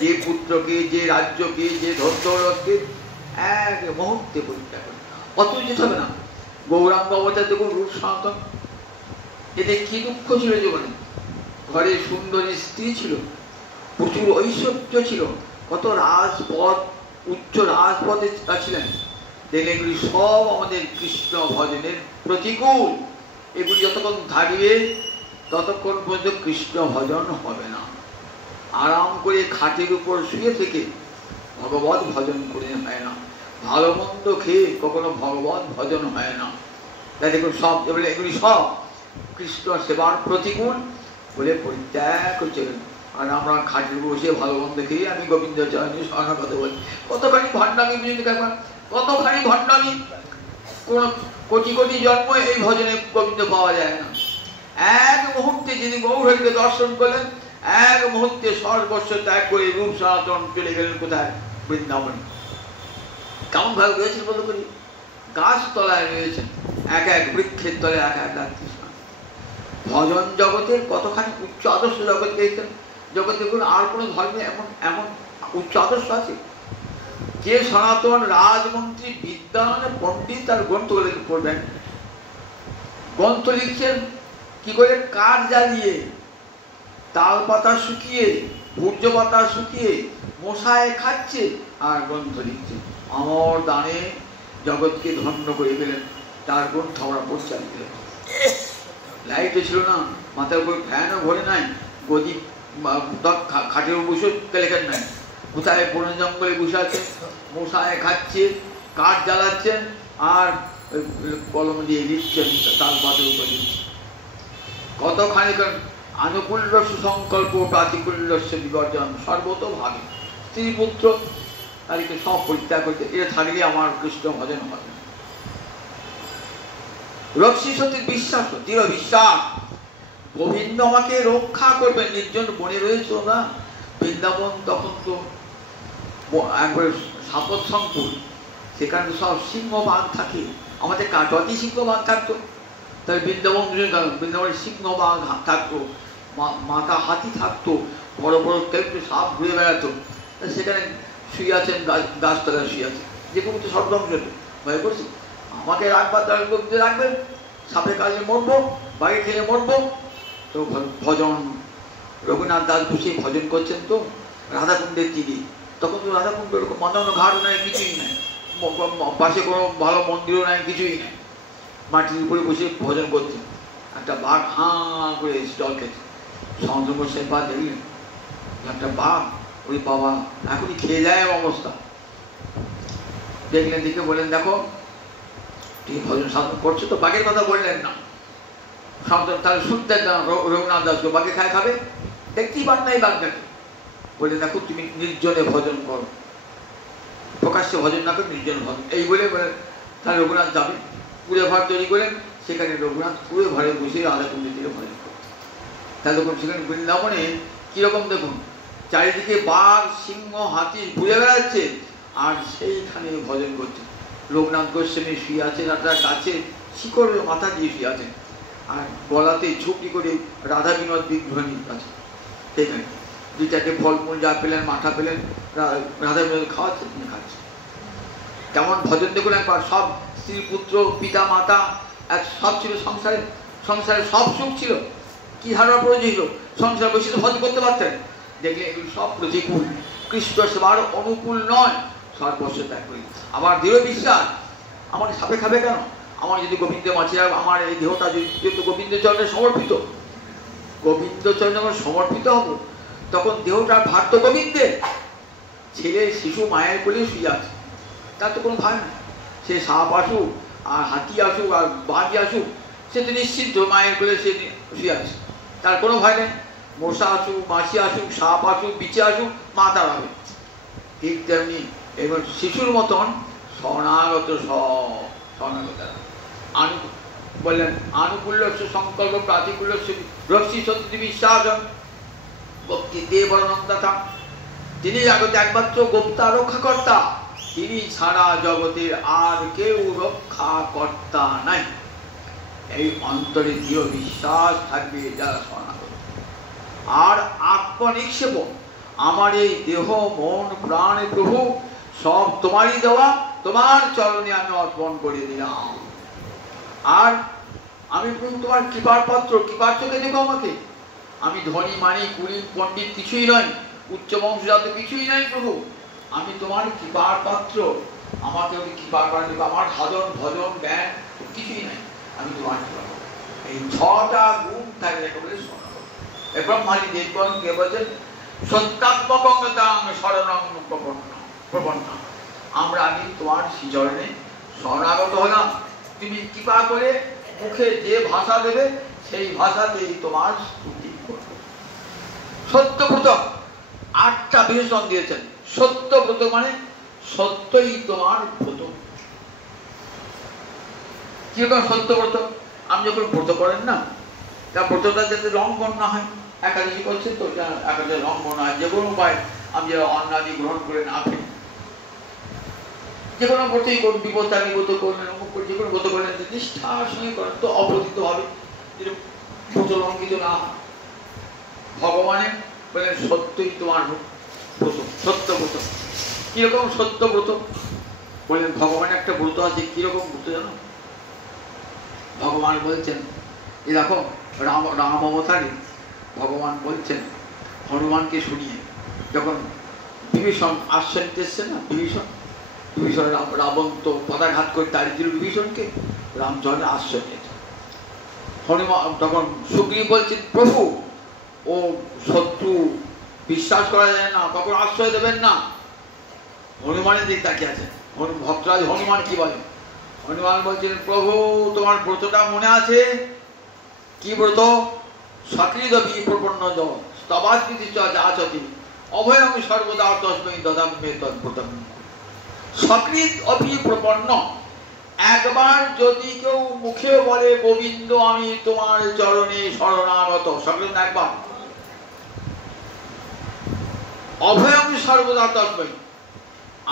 যে পুত্রকে, যে রাজ্যকে, যে ধনদৌলতকে এক মুহূর্তে পরিত্যাগ করে অত যেতে হবে না। গৌরাঙ্গ অবতার দেখুন, রূপ সনাতন, এতে কি দুঃখ ছিল জীবনে? ঘরে সুন্দরী স্ত্রী ছিল, প্রচুর ঐশ্বর্য ছিল, কত রাজপদ, উচ্চ রাজপদে ছিলেন। দেখলে এগুলি সব আমাদের কৃষ্ণ ভজনের প্রতিকূল। এগুলি যতক্ষণ থাকবে ততক্ষণ পর্যন্ত কৃষ্ণ ভজন হবে না। আরাম করে খাটের উপর শুয়ে থেকে ভগবত ভজন করে হয় না, ভালো মন্দ খেয়ে কখনো ভগবত ভজন হয় না। তাই দেখুন সব বলে এগুলি সব কৃষ্ণ সেবার প্রতিকূল বলে পরিত্যাগ করছিলেন। আর আমরা খাটের বসে ভালো মন্দ খেয়ে আমি গোবিন্দ চরণে শরণাগত বলি। কতখানি ভণ্ডামি বুঝলি ব্যাপার, কতখানি ভণ্ডামি! কোন কোটি কোটি জন্ম এই ভজনে গোবিন্দ পাওয়া যায় না। এক মুহূর্তে যিনি গৌরহরিকে দর্শন করলেন, এক মুহূর্তে সর্বস্ব ত্যাগ করে রূপ সনাতন চলে গেলেন কোথায়? বৃন্দাবন। কেমন ভাবে রয়েছেন বলতে করি? গাছ তলায় রয়েছেন, এক এক বৃক্ষের তলে এক এক রাত্রি। ভজন জগতের কতখানি উচ্চ আদর্শ জগৎ পেয়েছেন। জগতে কোনো আর কোনো ধর্মে এমন এমন উচ্চ আদর্শ আছে? যে সনাতন রাজমন্ত্রী বিদ্যান পণ্ডিত তার গ্রন্থগুলো পড়বেন, গ্রন্থ লিখছেন কি করে? কাঠ জ্বালিয়ে, তাল পাতা শুকিয়ে, ভূর্য পাতা শুকিয়ে মশায় খাচ্ছে আর গ্রন্থ লিখছে। আমার দানে জগৎকে ধন্য করে গেলেন, তার গ্রন্থ আমরা পড়তে গেলেন। লাইটও ছিল না, মাথার উপর ফ্যানও ভরে নাই, গদি খাটের বসে লেখেন নাই, কোথায় বন জঙ্গলে বসে আছে, মশায় খাচ্ছে, কাঠ জ্বালাচ্ছেন আর কলম দিয়ে লিখছেন তাল পাতের উপর লিখছেন। কতখানি আনুকূল্য সুসংকল্প প্রাতিকূল্যস্য বিবর্জন সর্বতোভাবে। স্ত্রী পুত্র তাদেরকে সব পরিত্যাগ করতে, এটা থাকলে আমার কৃষ্ণ ভজন হবে। রক্ষী সত্যির বিশ্বাস, দৃঢ় বিশ্বাস, গোবিন্দ আমাকে রক্ষা করবেন। নির্জন বনে রয়েছে না বৃন্দাবন, তখন তো একবারে সাপদ সংকুল, সেখানে সব সিংহ বাঘ থাকে। আমাদের কাটোয়াতে সিংহ বাঘ থাকতো, তাহলে বৃন্দাবন বৃন্দাবনের সিংহ বাঘ থাকতো, মাথা হাতি থাকতো, বড় বড় কেউ সাপ ঘুরে বেড়াতো। সেখানে শুয়ে আছেন, গাছতলায় শুয়ে আছে, যে কোনো তো সব ধ্বংস ভয় করছি। আমাকে রাখবার রাখবেন, সাপে কাজে মরবো, বাঘে খেয়ে মরবো। তো ভজন রঘুনাথ দাস বসে ভজন করছেন তো রাধাকুণ্ডের তীরে। তখন তো রাধাকুণ্ড এরকম বাঁধানো ঘাট নাই, কিছুই নাই, পাশে কোনো ভালো মন্দিরও নাই, কিছুই নাই। মাটির উপরে বসে ভজন করছেন। একটা বাঘ হাঁ করে জল খেতে, সমুদ্র গোস্বামী পা দেখলেন একটা বাঘ, ওই বাবা এখনই খেয়ে যায় অবস্থা। দেখলেন, দেখে বললেন দেখো তুই ভজন সাধন করছো তো, বাঘের কথা বললেন না। তাহলে শুনতে রঘুনাথ দাসকে বাঘে খায় খাবে, দেখতেই পান নাই বাঘটাকে। বলে দেখো তুমি নির্জনে ভজন করো, প্রকাশ্যে ভজন না করে নির্জন ভজন। এই বলে তাহলে রঘুনাথ যাবে, কুড়ে ঘর তৈরি করেন, সেখানে রঘুনাথ কুড়ে ঘরে বসে রাধাকুণ্ডের তীরে ভজন করে। তাহলে দেখুন সেখানে বৃন্দাবনে কিরকম দেখুন, চারিদিকে বাঘ সিংহ হাতি ঘুরে বেড়াচ্ছে, আর সেইখানে ভজন করছে। লোকনাথ গোস্বামী শুয়ে আছেন একটা গাছে শিকড় মাথা দিয়ে শুয়ে আছেন, আর গলাতে ঝুঁকি করে রাধা বিনোদ বিগ্রহণীর কাছে সেইখানে দুইটাকে ফলমূল যা পেলেন মাথা পেলেন রাধা বিনোদ খাওয়াচ্ছে, তিনি খাচ্ছে। কেমন ভজন দেখুন একবার। সব স্ত্রী পুত্র পিতা মাতা এক সব ছিল, সংসারে সংসারে সব সুখ ছিল, কি হারার প্রয়োজন ছিল, সংসার বসে তো ভজন করতে পারতেন। দেখলে এগুলো সব প্রতিকূল, কৃষ্ণ সেবার অনুকূল নয়, সর্বস্ব ত্যাগ করি। আবার দৃঢ় বিশ্বাস, আমাকে সাপে খাবে কেন, আমার যদি গোবিন্দ মাছি, আমার এই দেহটা যদি গোবিন্দ চরণে সমর্পিত, গোবিন্দ চরণে যখন সমর্পিত হব, তখন দেহটার ভার তো গোবিন্দের। ছেলে শিশু মায়ের কোলে শুয়ে আছে, তার তো কোনো ভার নেই। সে সাপ আসুক আর হাতি আসুক আর বাঘি আসুক, সে তো নিশ্চিন্ত মায়ের কোলে সে শুয়ে আছে, তার কোনো ভয় নেই। মশা আসুক মাছি আসুক সাপ আসুক বিছে আসুক, মা তাড়াবে। ঠিক তেমনি এবার শিশুর মতন শরণাগত শরণাগত বললেন আনুকূল্য সংকল্প প্রাতিকূল্য রক্ষী সত্যি বিশ্বাস ভক্তি দেবরণতা। তিনি জগতে একমাত্র গোপ্তা রক্ষাকর্তা, তিনি ছাড়া জগতের আর কেউ রক্ষাকর্তা নাই। এই অন্তরে দৃঢ় বিশ্বাস থাকবে যারা শরণাগত। আর আত্মনিক্ষেপ, আমার এই দেহ মন প্রাণ প্রভু সব তোমারই দেওয়া, তোমার চরণে আমি অর্পণ করে দিলাম। আর আমি প্রভু তোমার কৃপার পাত্র, কৃপার চোখে দেখো আমাকে। আমি ধনী মানি কুলি পণ্ডিত কিছুই নয়, উচ্চ বংশজাত কিছুই নয় প্রভু, আমি তোমার কৃপার পাত্র, আমাকে ওই কৃপার পাত্র, আমার সাধন ভজন জ্ঞান কিছুই নাই, আমি তোমার কৃপা। এই ছটা গুণ থাকলে একেবারে শরণাগত। ব্রহ্মালী দেবগণ কে বলছেন সত্যাত্মকং শরণং প্রপন্ন। আমরা আমি তোমার শ্রীচরণে শরণাগত হলাম, তুমি কৃপা করে মুখে যে ভাষা দেবে সেই ভাষাতেই তোমার স্তুতি করব। সত্যব্রত 8টা বিশেষণ দিয়েছেন। সত্যব্রত মানে সত্যই তোমার ব্রত। কিরকম সত্যব্রত? আপনি যখন ব্রত করেন না, তা ব্রতটা যাতে লঙ্ঘন না হয়, একাদশী করছেন তো একাদশী লঙ্ঘন হয়, যে কোনো উপায় আপনি অন্নাদি গ্রহণ করে না খেন, যে কোনো ব্রতই করুন, বিপত্তানি ব্রত করলেন, যে কোনো ব্রত করলেন নিষ্ঠার সঙ্গে করেন তো অবহিত হবে, ব্রত লঙ্ঘিত না হয়। ভগবানের বলেন সত্যই তোমার ব্রত, সত্য ব্রত। কিরকম সত্য ব্রত? বলেন ভগবানের একটা ব্রত আছে, কিরকম ব্রত জানো? ভগবান বলছেন এই দেখো রাম অবতারে ভগবান বলছেন হনুমানকে শুনিয়ে, যখন বিভীষণ আশ্রয় নিতে এসছে না, বিভীষণ রাবণ তো পদাঘাত করে তাড়িয়ে দিল বিভীষণকে, রামচন্দ্রের আশ্রয় নিয়েছে। হনুমান তখন সুগ্রীব বলছেন প্রভু ও শত্রু, বিশ্বাস করা যায় না, তখন আশ্রয় দেবেন না। হনুমানের দিক তাকিয়ে আছে, ভক্তরাজ হনুমান কি বলে? হনুমান বলছেন প্রভু তোমার ব্রতটা মনে আছে? কি ব্রত? সকৃদপি প্রপন্ন স্তবাস্মৃতি চ যাচতি অভয়ং সর্বদা তস্मै দদাম্যে তদ্ব্রতম। সকৃত অপি প্রপন্ন, একবার যদি কেউ মুখে বলে গোবিন্দ আমি তোমার চরণে শরণাগত, সকৃত একবার, অভয়ং সর্বদা তস্मै,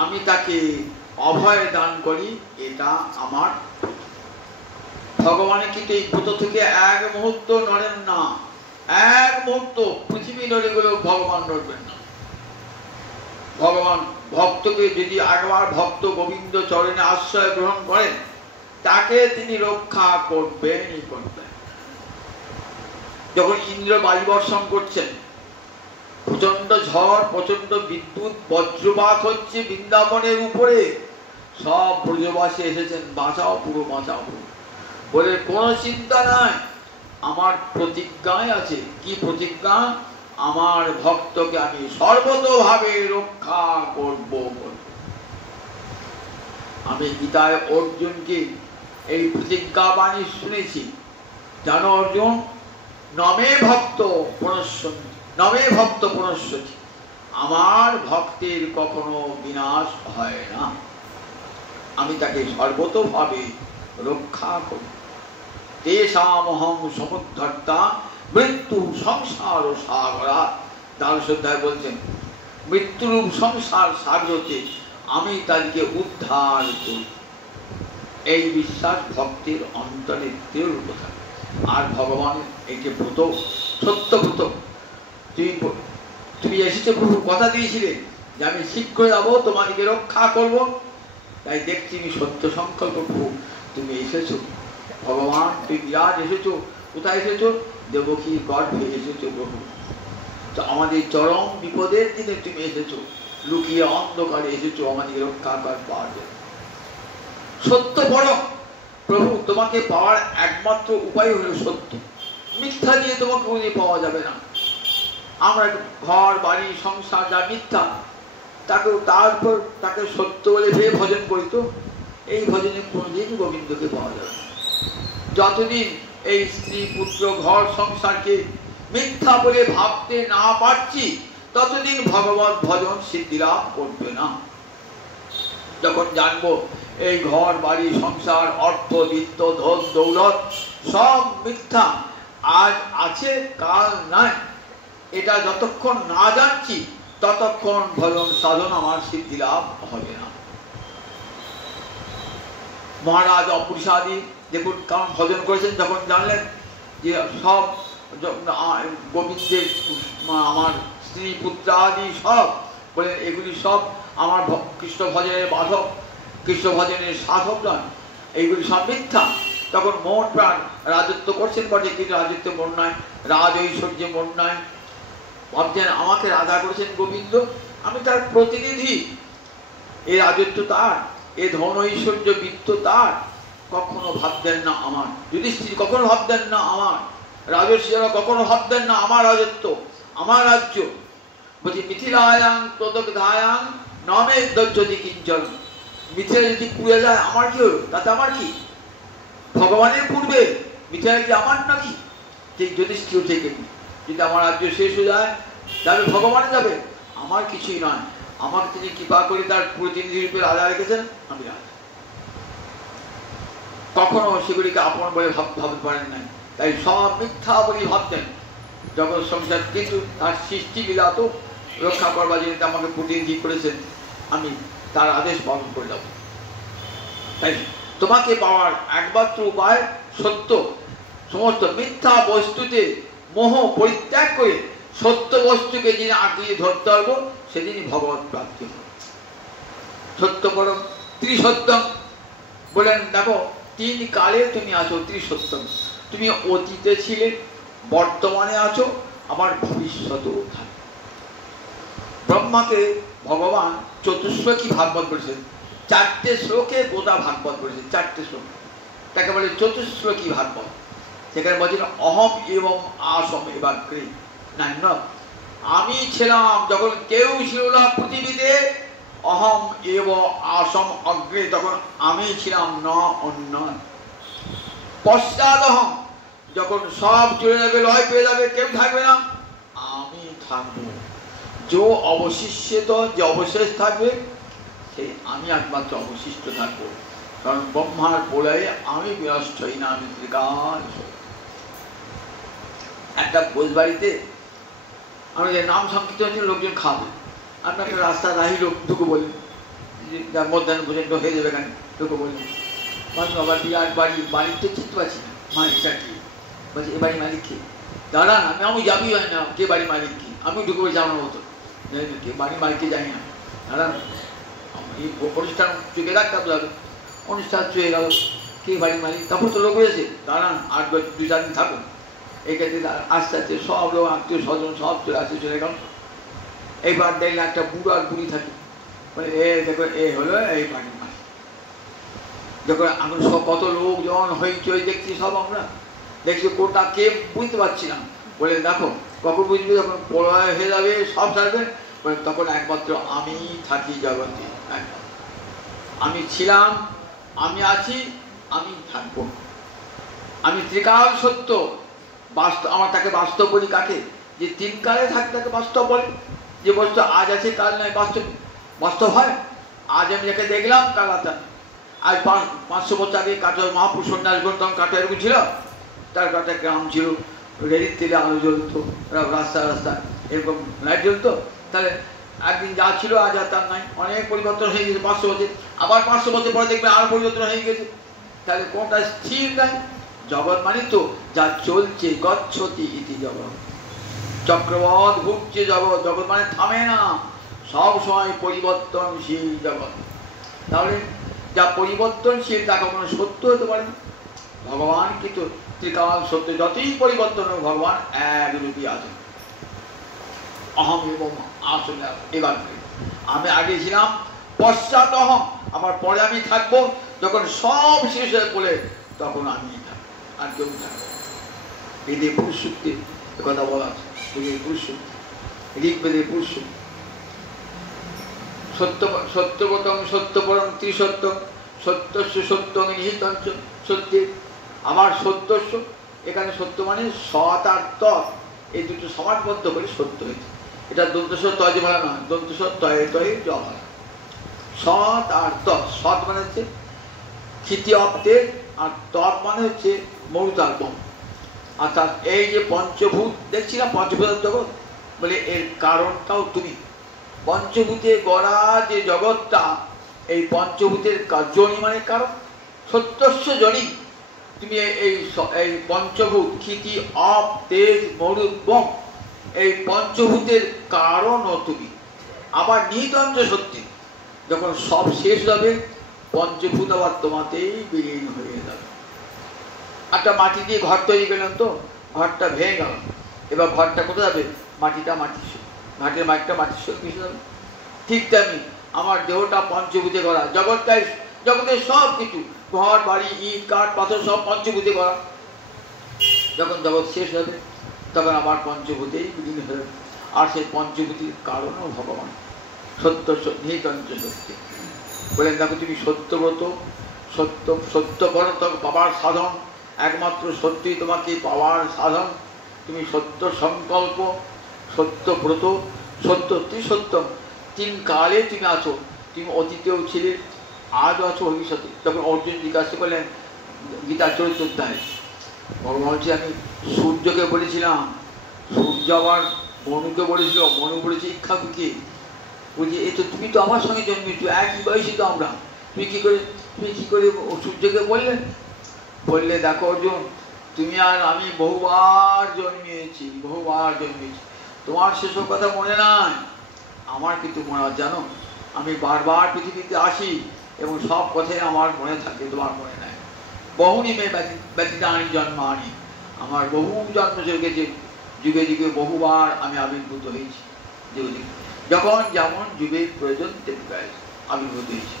আমি তাকে অভয় দান করি, এটা আমার। ভগবানের কিন্তু এই ব্রত থেকে এক মুহূর্ত নড়েন না, এক মুহূর্ত পৃথিবী নড়ে গেলেও ভগবান নড়বেন না। ভগবান ভক্তকে যদি একবার ভক্ত গোবিন্দ চরণে আশ্রয় গ্রহণ করেন, তাকে তিনি রক্ষা করবেনই করবেন। যখন ইন্দ্র বায়ু বর্ষণ করছেন, প্রচন্ড ঝড় প্রচন্ড বিদ্যুৎ বজ্রপাত হচ্ছে বৃন্দাবনের উপরে, সব ব্রজবাসী এসেছেন বাঁচাও পুরো বাঁচাও পুরো বলে, কোনো চিন্তা নাই, আমার প্রতিজ্ঞায় আছে। কি প্রতিজ্ঞা? আমার ভক্তকে আমি সর্বতোভাবে রক্ষা করব। আমি গীতায় অর্জুনকে এই প্রতিজ্ঞা বাণী শুনেছি, জানো অর্জুন, নমে ভক্ত পুনঃসন্তি, নমে ভক্ত পুনঃসতি, আমার ভক্তের কখনো বিনাশ হয় না, আমি তাকে সর্বতোভাবে রক্ষা করি। তেষামহং সমুদ্ধর্তা মৃত্যু সংসার ও সাগরা। দারুসোধ্যায় বলছেন মৃত্যুরূপ সংসার সাগরতে আমি তাদেরকে উদ্ধার করি। এই বিশ্বাস ভক্তের অন্তরে দৃঢ় থাকে। আর ভগবানের এই যে ব্রত, সত্য ব্রত, তুমি এসেছো প্রভু, কথা দিয়েছিলে যে আমি শীঘ্র যাবো, তোমাকে রক্ষা করব। তাই দেখছি আমি সত্য সংকল্প প্রভু, তুমি এসেছো। ভগবান তুমি বিরাট এসেছো। কোথায় এসেছো? দেবকীর গর্ভে এসেছো প্রভু। তো আমাদের চরম বিপদের দিনে তুমি এসেছো, লুকিয়ে অন্ধকারে এসেছো আমাদের রক্ষা পাওয়ার জন্য। সত্য পরম প্রভু, তোমাকে পাওয়ার একমাত্র উপায় হলো সত্য। মিথ্যা দিয়ে তোমাকে কোনোদিন পাওয়া যাবে না। আমরা ঘর বাড়ি সংসার যা মিথ্যা, তারপর তাকে সত্য বলে ভেবে ভজন করি, তো এই ভজনে কোনোদিন গোবিন্দকে পাওয়া যাবে না। যতদিন এই স্ত্রী পুত্র ঘর সংসারকে মিথ্যা বলে ভাবতে না পারছি, ততদিন ভগবত ভজন সিদ্ধি লাভ করবে না। যখন জানবো এই ঘর বাড়ি সংসার অর্থ বিত্ত ধন দৌলত সব মিথ্যা, আজ আছে কাল নাই, এটা যতক্ষণ না জানছি ততক্ষণ ভজন সাধন আমার সিদ্ধি লাভ হবে না। মহারাজ অপুরসাদি দেখুন কারণ ভজন করেছেন, যখন জানলেন যে সব গোবিন্দের আমার স্ত্রী পুত্র আদি সব বলেন এগুলি সব আমার কৃষ্ণ ভজনের বাধক, কৃষ্ণ ভজনের সাধক নয়, এইগুলি সব মিথ্যা। তখন মন প্রাণ রাজত্ব করছেন বটে, কিন্তু রাজত্ব মন নাই, রাজ ঐশ্বর্যে মন নাই। ভাবছেন আমাকে রাজা করেছেন গোবিন্দ, আমি তার প্রতিনিধি, এ রাজত্ব তার, এ ধন ঐশ্বর্য বিত্ত তার। কখনো ভাবতেন না আমার যুধিষ্ঠির, কখনো ভাবতেন না আমার রাজর্ষিরা, কখনো ভাবতেন না আমার রাজত্ব, আমার রাজ্য। বলছি মিথিলায়াং তদগ্ধায়াং নমে দজ্জতি কিঞ্চন। মিথিলা যদি পুড়ে যায় আমার কি হলো, তাতে আমার কি? ভগবানের পূর্বে মিথিলা কি আমার নাকি? ঠিক যুধিষ্ঠির থেকে যদি আমার রাজ্য শেষ হয়ে যায় তাহলে ভগবানে যাবে, আমার কিছুই নয়। আমাকে তিনি কৃপা করে তার প্রতিনিধি রূপে রাজা রেখেছেন, আমি রাজা। কখনো সেগুলিকে আপন বলে ভাবতে পারেন নাই, তাই সব মিথ্যা বলে ভাবতেন জগৎ সংসার। কিন্তু তার সৃষ্টি লীলা তো রক্ষা করবার জন্য আমাকে প্রতিনিধি করেছেন, আমি তার আদেশ পালন করে যাব। তাই তোমাকে পাওয়ার একমাত্র উপায় সত্য। সমস্ত মিথ্যা বস্তুতে মোহ পরিত্যাগ করে সত্য বস্তুকে যিনি আঁকড়িয়ে ধরতে পারবো, সেদিনই ভগবত প্রাপ্তি হবে। সত্য পরম ত্রিসত্যম বলেন, দেখো তিন কালে তুমি আছো ত্রিসত্যম। তুমি অতীতে ছিলে, বর্তমানে আছো, আবার ভবিষ্যতেও থাকবে। ব্রহ্মাকে ভগবান চতুশ্লোকী ভাগবত করেছেন, 4টে শ্লোকে গোটা ভাগবত করেছেন, 4টে শ্লোক, তাকে বলে চতুশ্লোকী ভাগবত। সেখানে বলছেন অহম এবং আসম এবাগ্রে নান্য। আমি ছিলাম যখন কেউ ছিল না পৃথিবীতে, অহম এবং আসম অগ্রে, তখন আমি ছিলাম, না অন্য। পশ্চাদহম, যখন সব চলে যাবে, লয় পেয়ে যাবে, কেউ থাকবে না, আমি থাকবো। যে অবশিষ্ট, যে অবশেষ থাকবে, সেই আমি একমাত্র অবশিষ্ট থাকবো। কারণ ব্রহ্মার প্রলয়ে আমি বিনষ্ট হই না, আমি ত্রিকাল। একটা ভোজবাড়িতে আমি যে নাম সংকীর্তন হচ্ছে, লোকজন খাবে, আপনি একটা রাস্তা রাহি লোক ঢুকে বললেন মধ্যাহ্ন পর্যন্ত হয়ে যাবে, কেন ঢুকে বললেন বাবা বিরাট বাড়ি, বাড়ির তো চিনতে পারছি না, মালিকটা কি? বলছি এ বাড়ি মালিক কি? দাঁড়ান, আমি যাবি হয় না, কে বাড়ি মালিক কি? আমি ঢুকে বলছি আমার মতো, কে বাড়ির মালিককে জানি না। দাঁড়ান, এই অনুষ্ঠান চুকে রাখতে হবে, অনুষ্ঠান চুয়ে গেল, কে বাড়ির মালিক? তারপর তো লোক হয়েছে, দাঁড়ান 8-2-4 দিন থাকুন। এক্ষেত্রে আস্তে আস্তে সব লোক আত্মীয় স্বজন সব চলে আসতে চলে গেল। এইবার দেখলে একটা বুড়ো আর বুড়ি থাকে, বলে এ দেখো এ হলো এই বাড়ির মালিক। যখন এখন সব কত লোকজন হইচই দেখছি, সব আমরা দেখছি, কোটা কে বুঝতে পারছি না। বলে দেখো কখন বুঝবে, যখন প্রলয় হয়ে যাবে, সব ছাড়বে, বলে তখন একমাত্র আমি থাকি জগতে। আমি ছিলাম, আমি আছি, আমি থাকবো। আমি ত্রিকাল সত্য, বাস্তব। আমার তাকে বাস্তব বলি কাকে? যে 3 কালে থাকে তাকে বাস্তব বলে। যে বস্তু আজ আছে কাল নয়, বাস্তব বাস্তব হয়। আজ আমি যাকে দেখলাম, কাল আতা। আজ 500 বছর আগে কাটোয়া মহাপুরুষ সন্ন্যাস গ্রন্থ কাটোয়া এরকম ছিল, তার একটা গ্রাম ছিল, রেলির তেলে আলো জ্বলতো, রাস্তায় রাস্তায় এরকম লাইট জ্বলতো। তাহলে একদিন যা ছিল আজ আর তার নাই, অনেক পরিবর্তন হয়ে গেছে। 500 বছর, আবার 500 বছর পরে দেখবে আরো পরিবর্তন হয়ে গেছে। তাহলে কোনটা স্থির নাই? জগৎ মানে তো যা চলছে, গচ্ছতি ইতি জগৎ, চক্রবৎ ঘুরছে জগৎ। জগৎ মানে থামে না, সব সময় পরিবর্তনশীল জগৎ। তাহলে যা পরিবর্তনশীল তা কখনো সত্য হতে পারে না। ভগবান কিন্তু ত্রিকাল সত্য, যতই পরিবর্তন হোক ভগবান একরূপই আছেন। অহম এবং আসলে এবার আমি আগে ছিলাম, পশ্চাৎ অহম, আমার পরে আমি থাকবো। যখন সব শেষ হয়ে পড়ে তখন আমি থাকবো, আর কেউ থাকবো। বেদে পুরুষ সূক্তে কথা বলা আছে, পুরুষ সূক্তি, ঋগ্বেদে পুরুষ সূক্তি। সত্যগতম সত্যপরম ত্রিসত্যম সত্যস্য সত্যং নিহিতঞ্চ সত্যের। আবার সত্যস্য, এখানে সত্য মানে সৎ আর তৎ, এই দুটো সমাজবদ্ধ করে সত্য হয়েছে। এটা দন্তস্ব তয় যে বলা নয়, দন্তস্ব তয়ে তয়ে জ বলা। সৎ আর তৎ, সৎ মানে হচ্ছে ক্ষিতি অপ্তের, আর তৎ মানে হচ্ছে মরুতাল্পম। অর্থাৎ এই যে পঞ্চভূত দেখছি না, পঞ্চভূত জগৎ বলে এর কারণটাও তুমি। পঞ্চভূতে গড়া যে জগৎটা, এই পঞ্চভূতের জনি মানে কারণ, সত্যস্য জনি। তুমি এই পঞ্চভূত ক্ষিতি অপ তেজ মরুদ্বম, এই পঞ্চভূতের কারণও তুমি। আবার নিহিতঞ্চ সত্যি, যখন সব শেষ হবে পঞ্চভূত আবার তোমাতেই বিলীন হয়ে যাবে। একটা মাটি দিয়ে ঘর তৈরি করলাম, তো ঘরটা ভেঙে গেল, এবার ঘরটা কোথায় যাবে? মাটিটা মাটির সঙ্গে, ঘাটের মাটিটা মাটির সঙ্গে মিশে যাবে। ঠিক তেমনি আমার দেহটা পঞ্চভূতে গড়া, জগতের সব কিছু, ঘর বাড়ি ইট কাঠ পাথর সব পঞ্চভূতে গড়া। যখন জগৎ শেষ হবে তখন আবার পঞ্চভূতেই বিলীন হয়ে যাবে। আর সেই পঞ্চভূতির কারণও ভগবান, সত্য নিহিতঞ্চ সত্যি। বলেন দেখো, তুমি সত্যব্রত, সত্যব্রত পাবার সাধন, একমাত্র সত্যই তোমাকে পাওয়ার সাধন। তুমি সত্য সংকল্প, সত্যব্রত, সত্য ত্রিসত্যম, 3 কালে তুমি আছো। তুমি অতীতেও ছিলে, আজও আছো, ভবিষ্যতে। যখন অর্জুন জিজ্ঞাসা করলেন গীতার চরিত্র অধ্যায়, ভগবান বলছে আমি সূর্যকে বলেছিলাম, সূর্য আবার মনুকে বলেছিল, মনু বলেছে ইক্ষাকুকে। বলছি এই তো তুমি তো আমার সঙ্গে জন্মেছো, একই বয়সী তো আমরা, তুমি কি করে সূর্যকে বললেন? বললে দেখো অর্জুন, তুমি আর আমি বহুবার জন্মিয়েছি। তোমার সেসব কথা মনে নাই, আমার কিন্তু মনে হয়। জানো, আমি বারবার পৃথিবীতে আসি এবং সব কথাই আমার মনে থাকে, তোমার মনে নাই। বহুনি মে ব্যতীতানি জন্মানি, আমার বহু জন্ম চলেছে, যুগে যুগে বহুবার আমি আবির্ভূত হয়েছি। যখন যেমন যুগের প্রয়োজন তেমনি আবির্ভূত হয়েছি।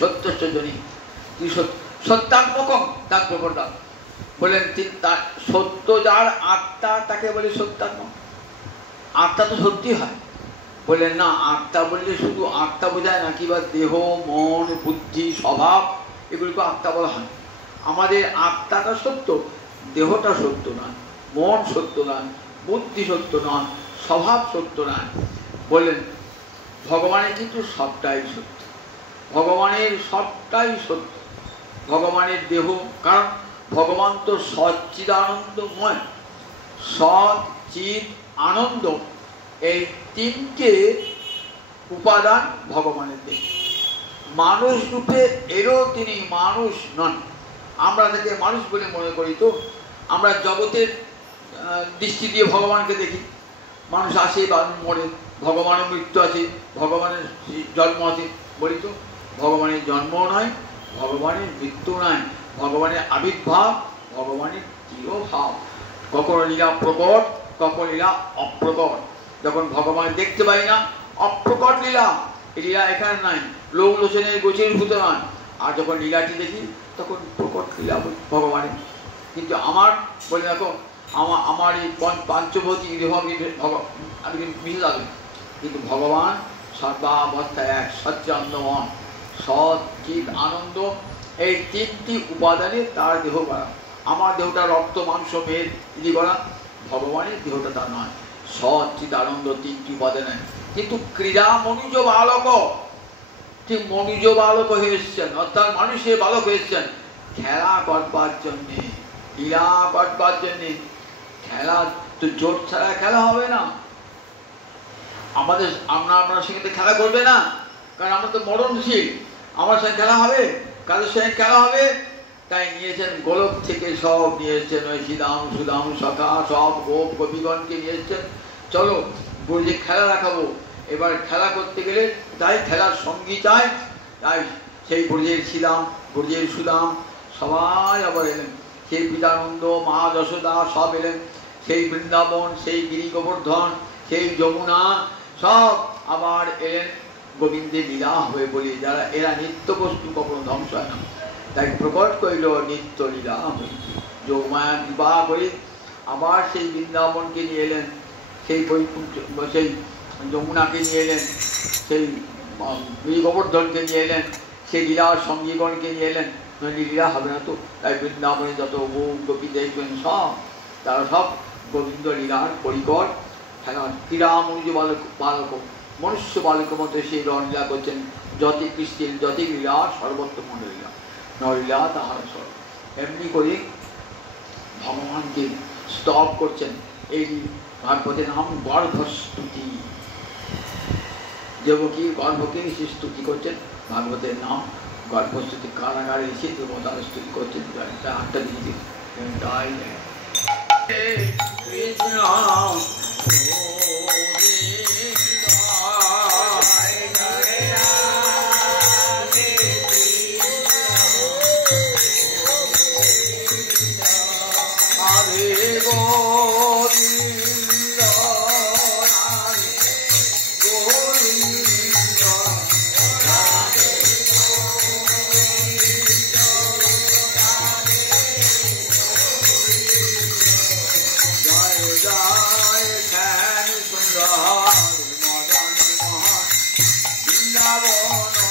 সত্যস্য জনি সত্যাত্মকম, তার প্রকটতা বললেন। সত্য যার আত্মা তাকে বলে সত্যাত্মক। আত্মা তো সত্যি হয়। বললেন না, আত্মা বললে শুধু আত্মা বোঝায় না, কিংবা দেহ মন বুদ্ধি স্বভাব এগুলিকে আত্মা বলা হয়। আমাদের আত্মাটা সত্য, দেহটা সত্য নয়, মন সত্য নয়, বুদ্ধি সত্য নয়, স্বভাব সত্য নয়। বললেন ভগবানের কিন্তু সবটাই সত্য, ভগবানের সবটাই সত্য। ভগবানের দেহ, কারণ ভগবান তো সচ্চিদানন্দময়। সৎ চিৎ আনন্দ, এই 3টে উপাদান ভগবানের দেহ। মানুষ রূপে এরও তিনি মানুষ নন। আমরা তাকে মানুষ বলে মনে করি। তো আমরা জগতের দৃষ্টি দিয়ে ভগবানকে দেখি। মানুষ আসে বা মরে, ভগবানের মৃত্যু আছে, ভগবানের জন্ম আছে বলি। তো ভগবানের জন্মও নয়, ভগবানের মৃত্যু নয়, ভগবানের আবির্ভাব, ভগবানের চিরভাব। কখনো লীলা প্রকট, কখনো লীলা অপ্রকট। যখন ভগবান দেখতে পাই না, অপ্রকট লীলা, এই লীলা এখানে নাই, লোক লোচনের গোচের ভূত নয়। আর যখন লীলাটি দেখি তখন প্রকট লীলা ভগবানের। কিন্তু আমার বলে দেখো, আমার এই পাঞ্চভৌতিক আমি মিশে যাবে, কিন্তু ভগবান সর্বাবস্থায় এক, সচ্চিদানন্দময়, সৎ চিৎ আনন্দ। এই 3টি উপাদানে তার দেহ করা। আমার দেহটা রক্ত মাংস মেদ ইদি করা, ভগবানের দেহটা তা নয়। সৎ চিৎ আনন্দ 3টি উপাদানে। কিন্তু ক্রীড়া মনুজ বালক, ঠিক মনুজ বালক হয়ে এসছেন, অর্থাৎ মানুষের বালক হয়ে এসছেন খেলা করবার জন্যে, লীলা করবার জন্যে। খেলা তো জোট ছাড়া খেলা হবে না। আপনার সঙ্গে খেলা করবে না, কারণ আমরা তো মরণশীল। আমার সঙ্গে খেলা হবে, কাদের সঙ্গে খেলা হবে? তাই নিয়েছেন গোলক থেকে, সব নিয়েছেন ওই শ্রীদাম সুদাম সখা সব গোপ গোপীগণকে নিয়েছেন। চলো ব্রজে খেলা রাখাবো। এবার খেলা করতে গেলে তাই খেলার সঙ্গী চাই। তাই সেই ব্রজের শ্রীদাম ব্রজের সুদাম সবাই আবার এলেন। সেই পিতানন্দ মা যশোদা সব এলেন। সেই বৃন্দাবন, সেই গিরি গোবর্ধন, সেই যমুনা সব আবার এলেন গোবিন্দের লীলা হয়ে বলি। যারা এরা নিত্য বস্তু কখনো ধ্বংস হয় না, তাই প্রকট করিল নিত্য লীলা হই। যোগমায়া বিবাহ করে আবার সেই বৃন্দাবনকে নিয়ে এলেন, সেই সেই যমুনাকে নিয়ে এলেন, সেই গিরি গোবর্ধনকে নিয়ে এলেন, সেই লীলার সঙ্গীগণকে নিয়ে এলেন। লীলা হবে না তো। তাই বৃন্দাবনে যত গোপী দেখবেন সব তারা সব গোবিন্দ লীলার পরিকর। খেলা ক্রীড়া মনুজ বালক মনুষ্য বালকের মতো সেই রণলীলা করছেন। যতি কৃষ্ণের যতি লীলা সর্বোত্তম লীলা, নলীলা তাহার স্বর। এমনি করে ভগবানকে স্তব করছেন। এই ভাগবতের নাম গর্ভস্তুতি। দেবকীর গর্ভকে সে স্তুতি করছেন। ভাগবতের নাম গর্ভস্তুতি। কারাগারে এসে দেবতার স্তুতি করছেন। 8টা দিন কৃষ্ণ Brindavan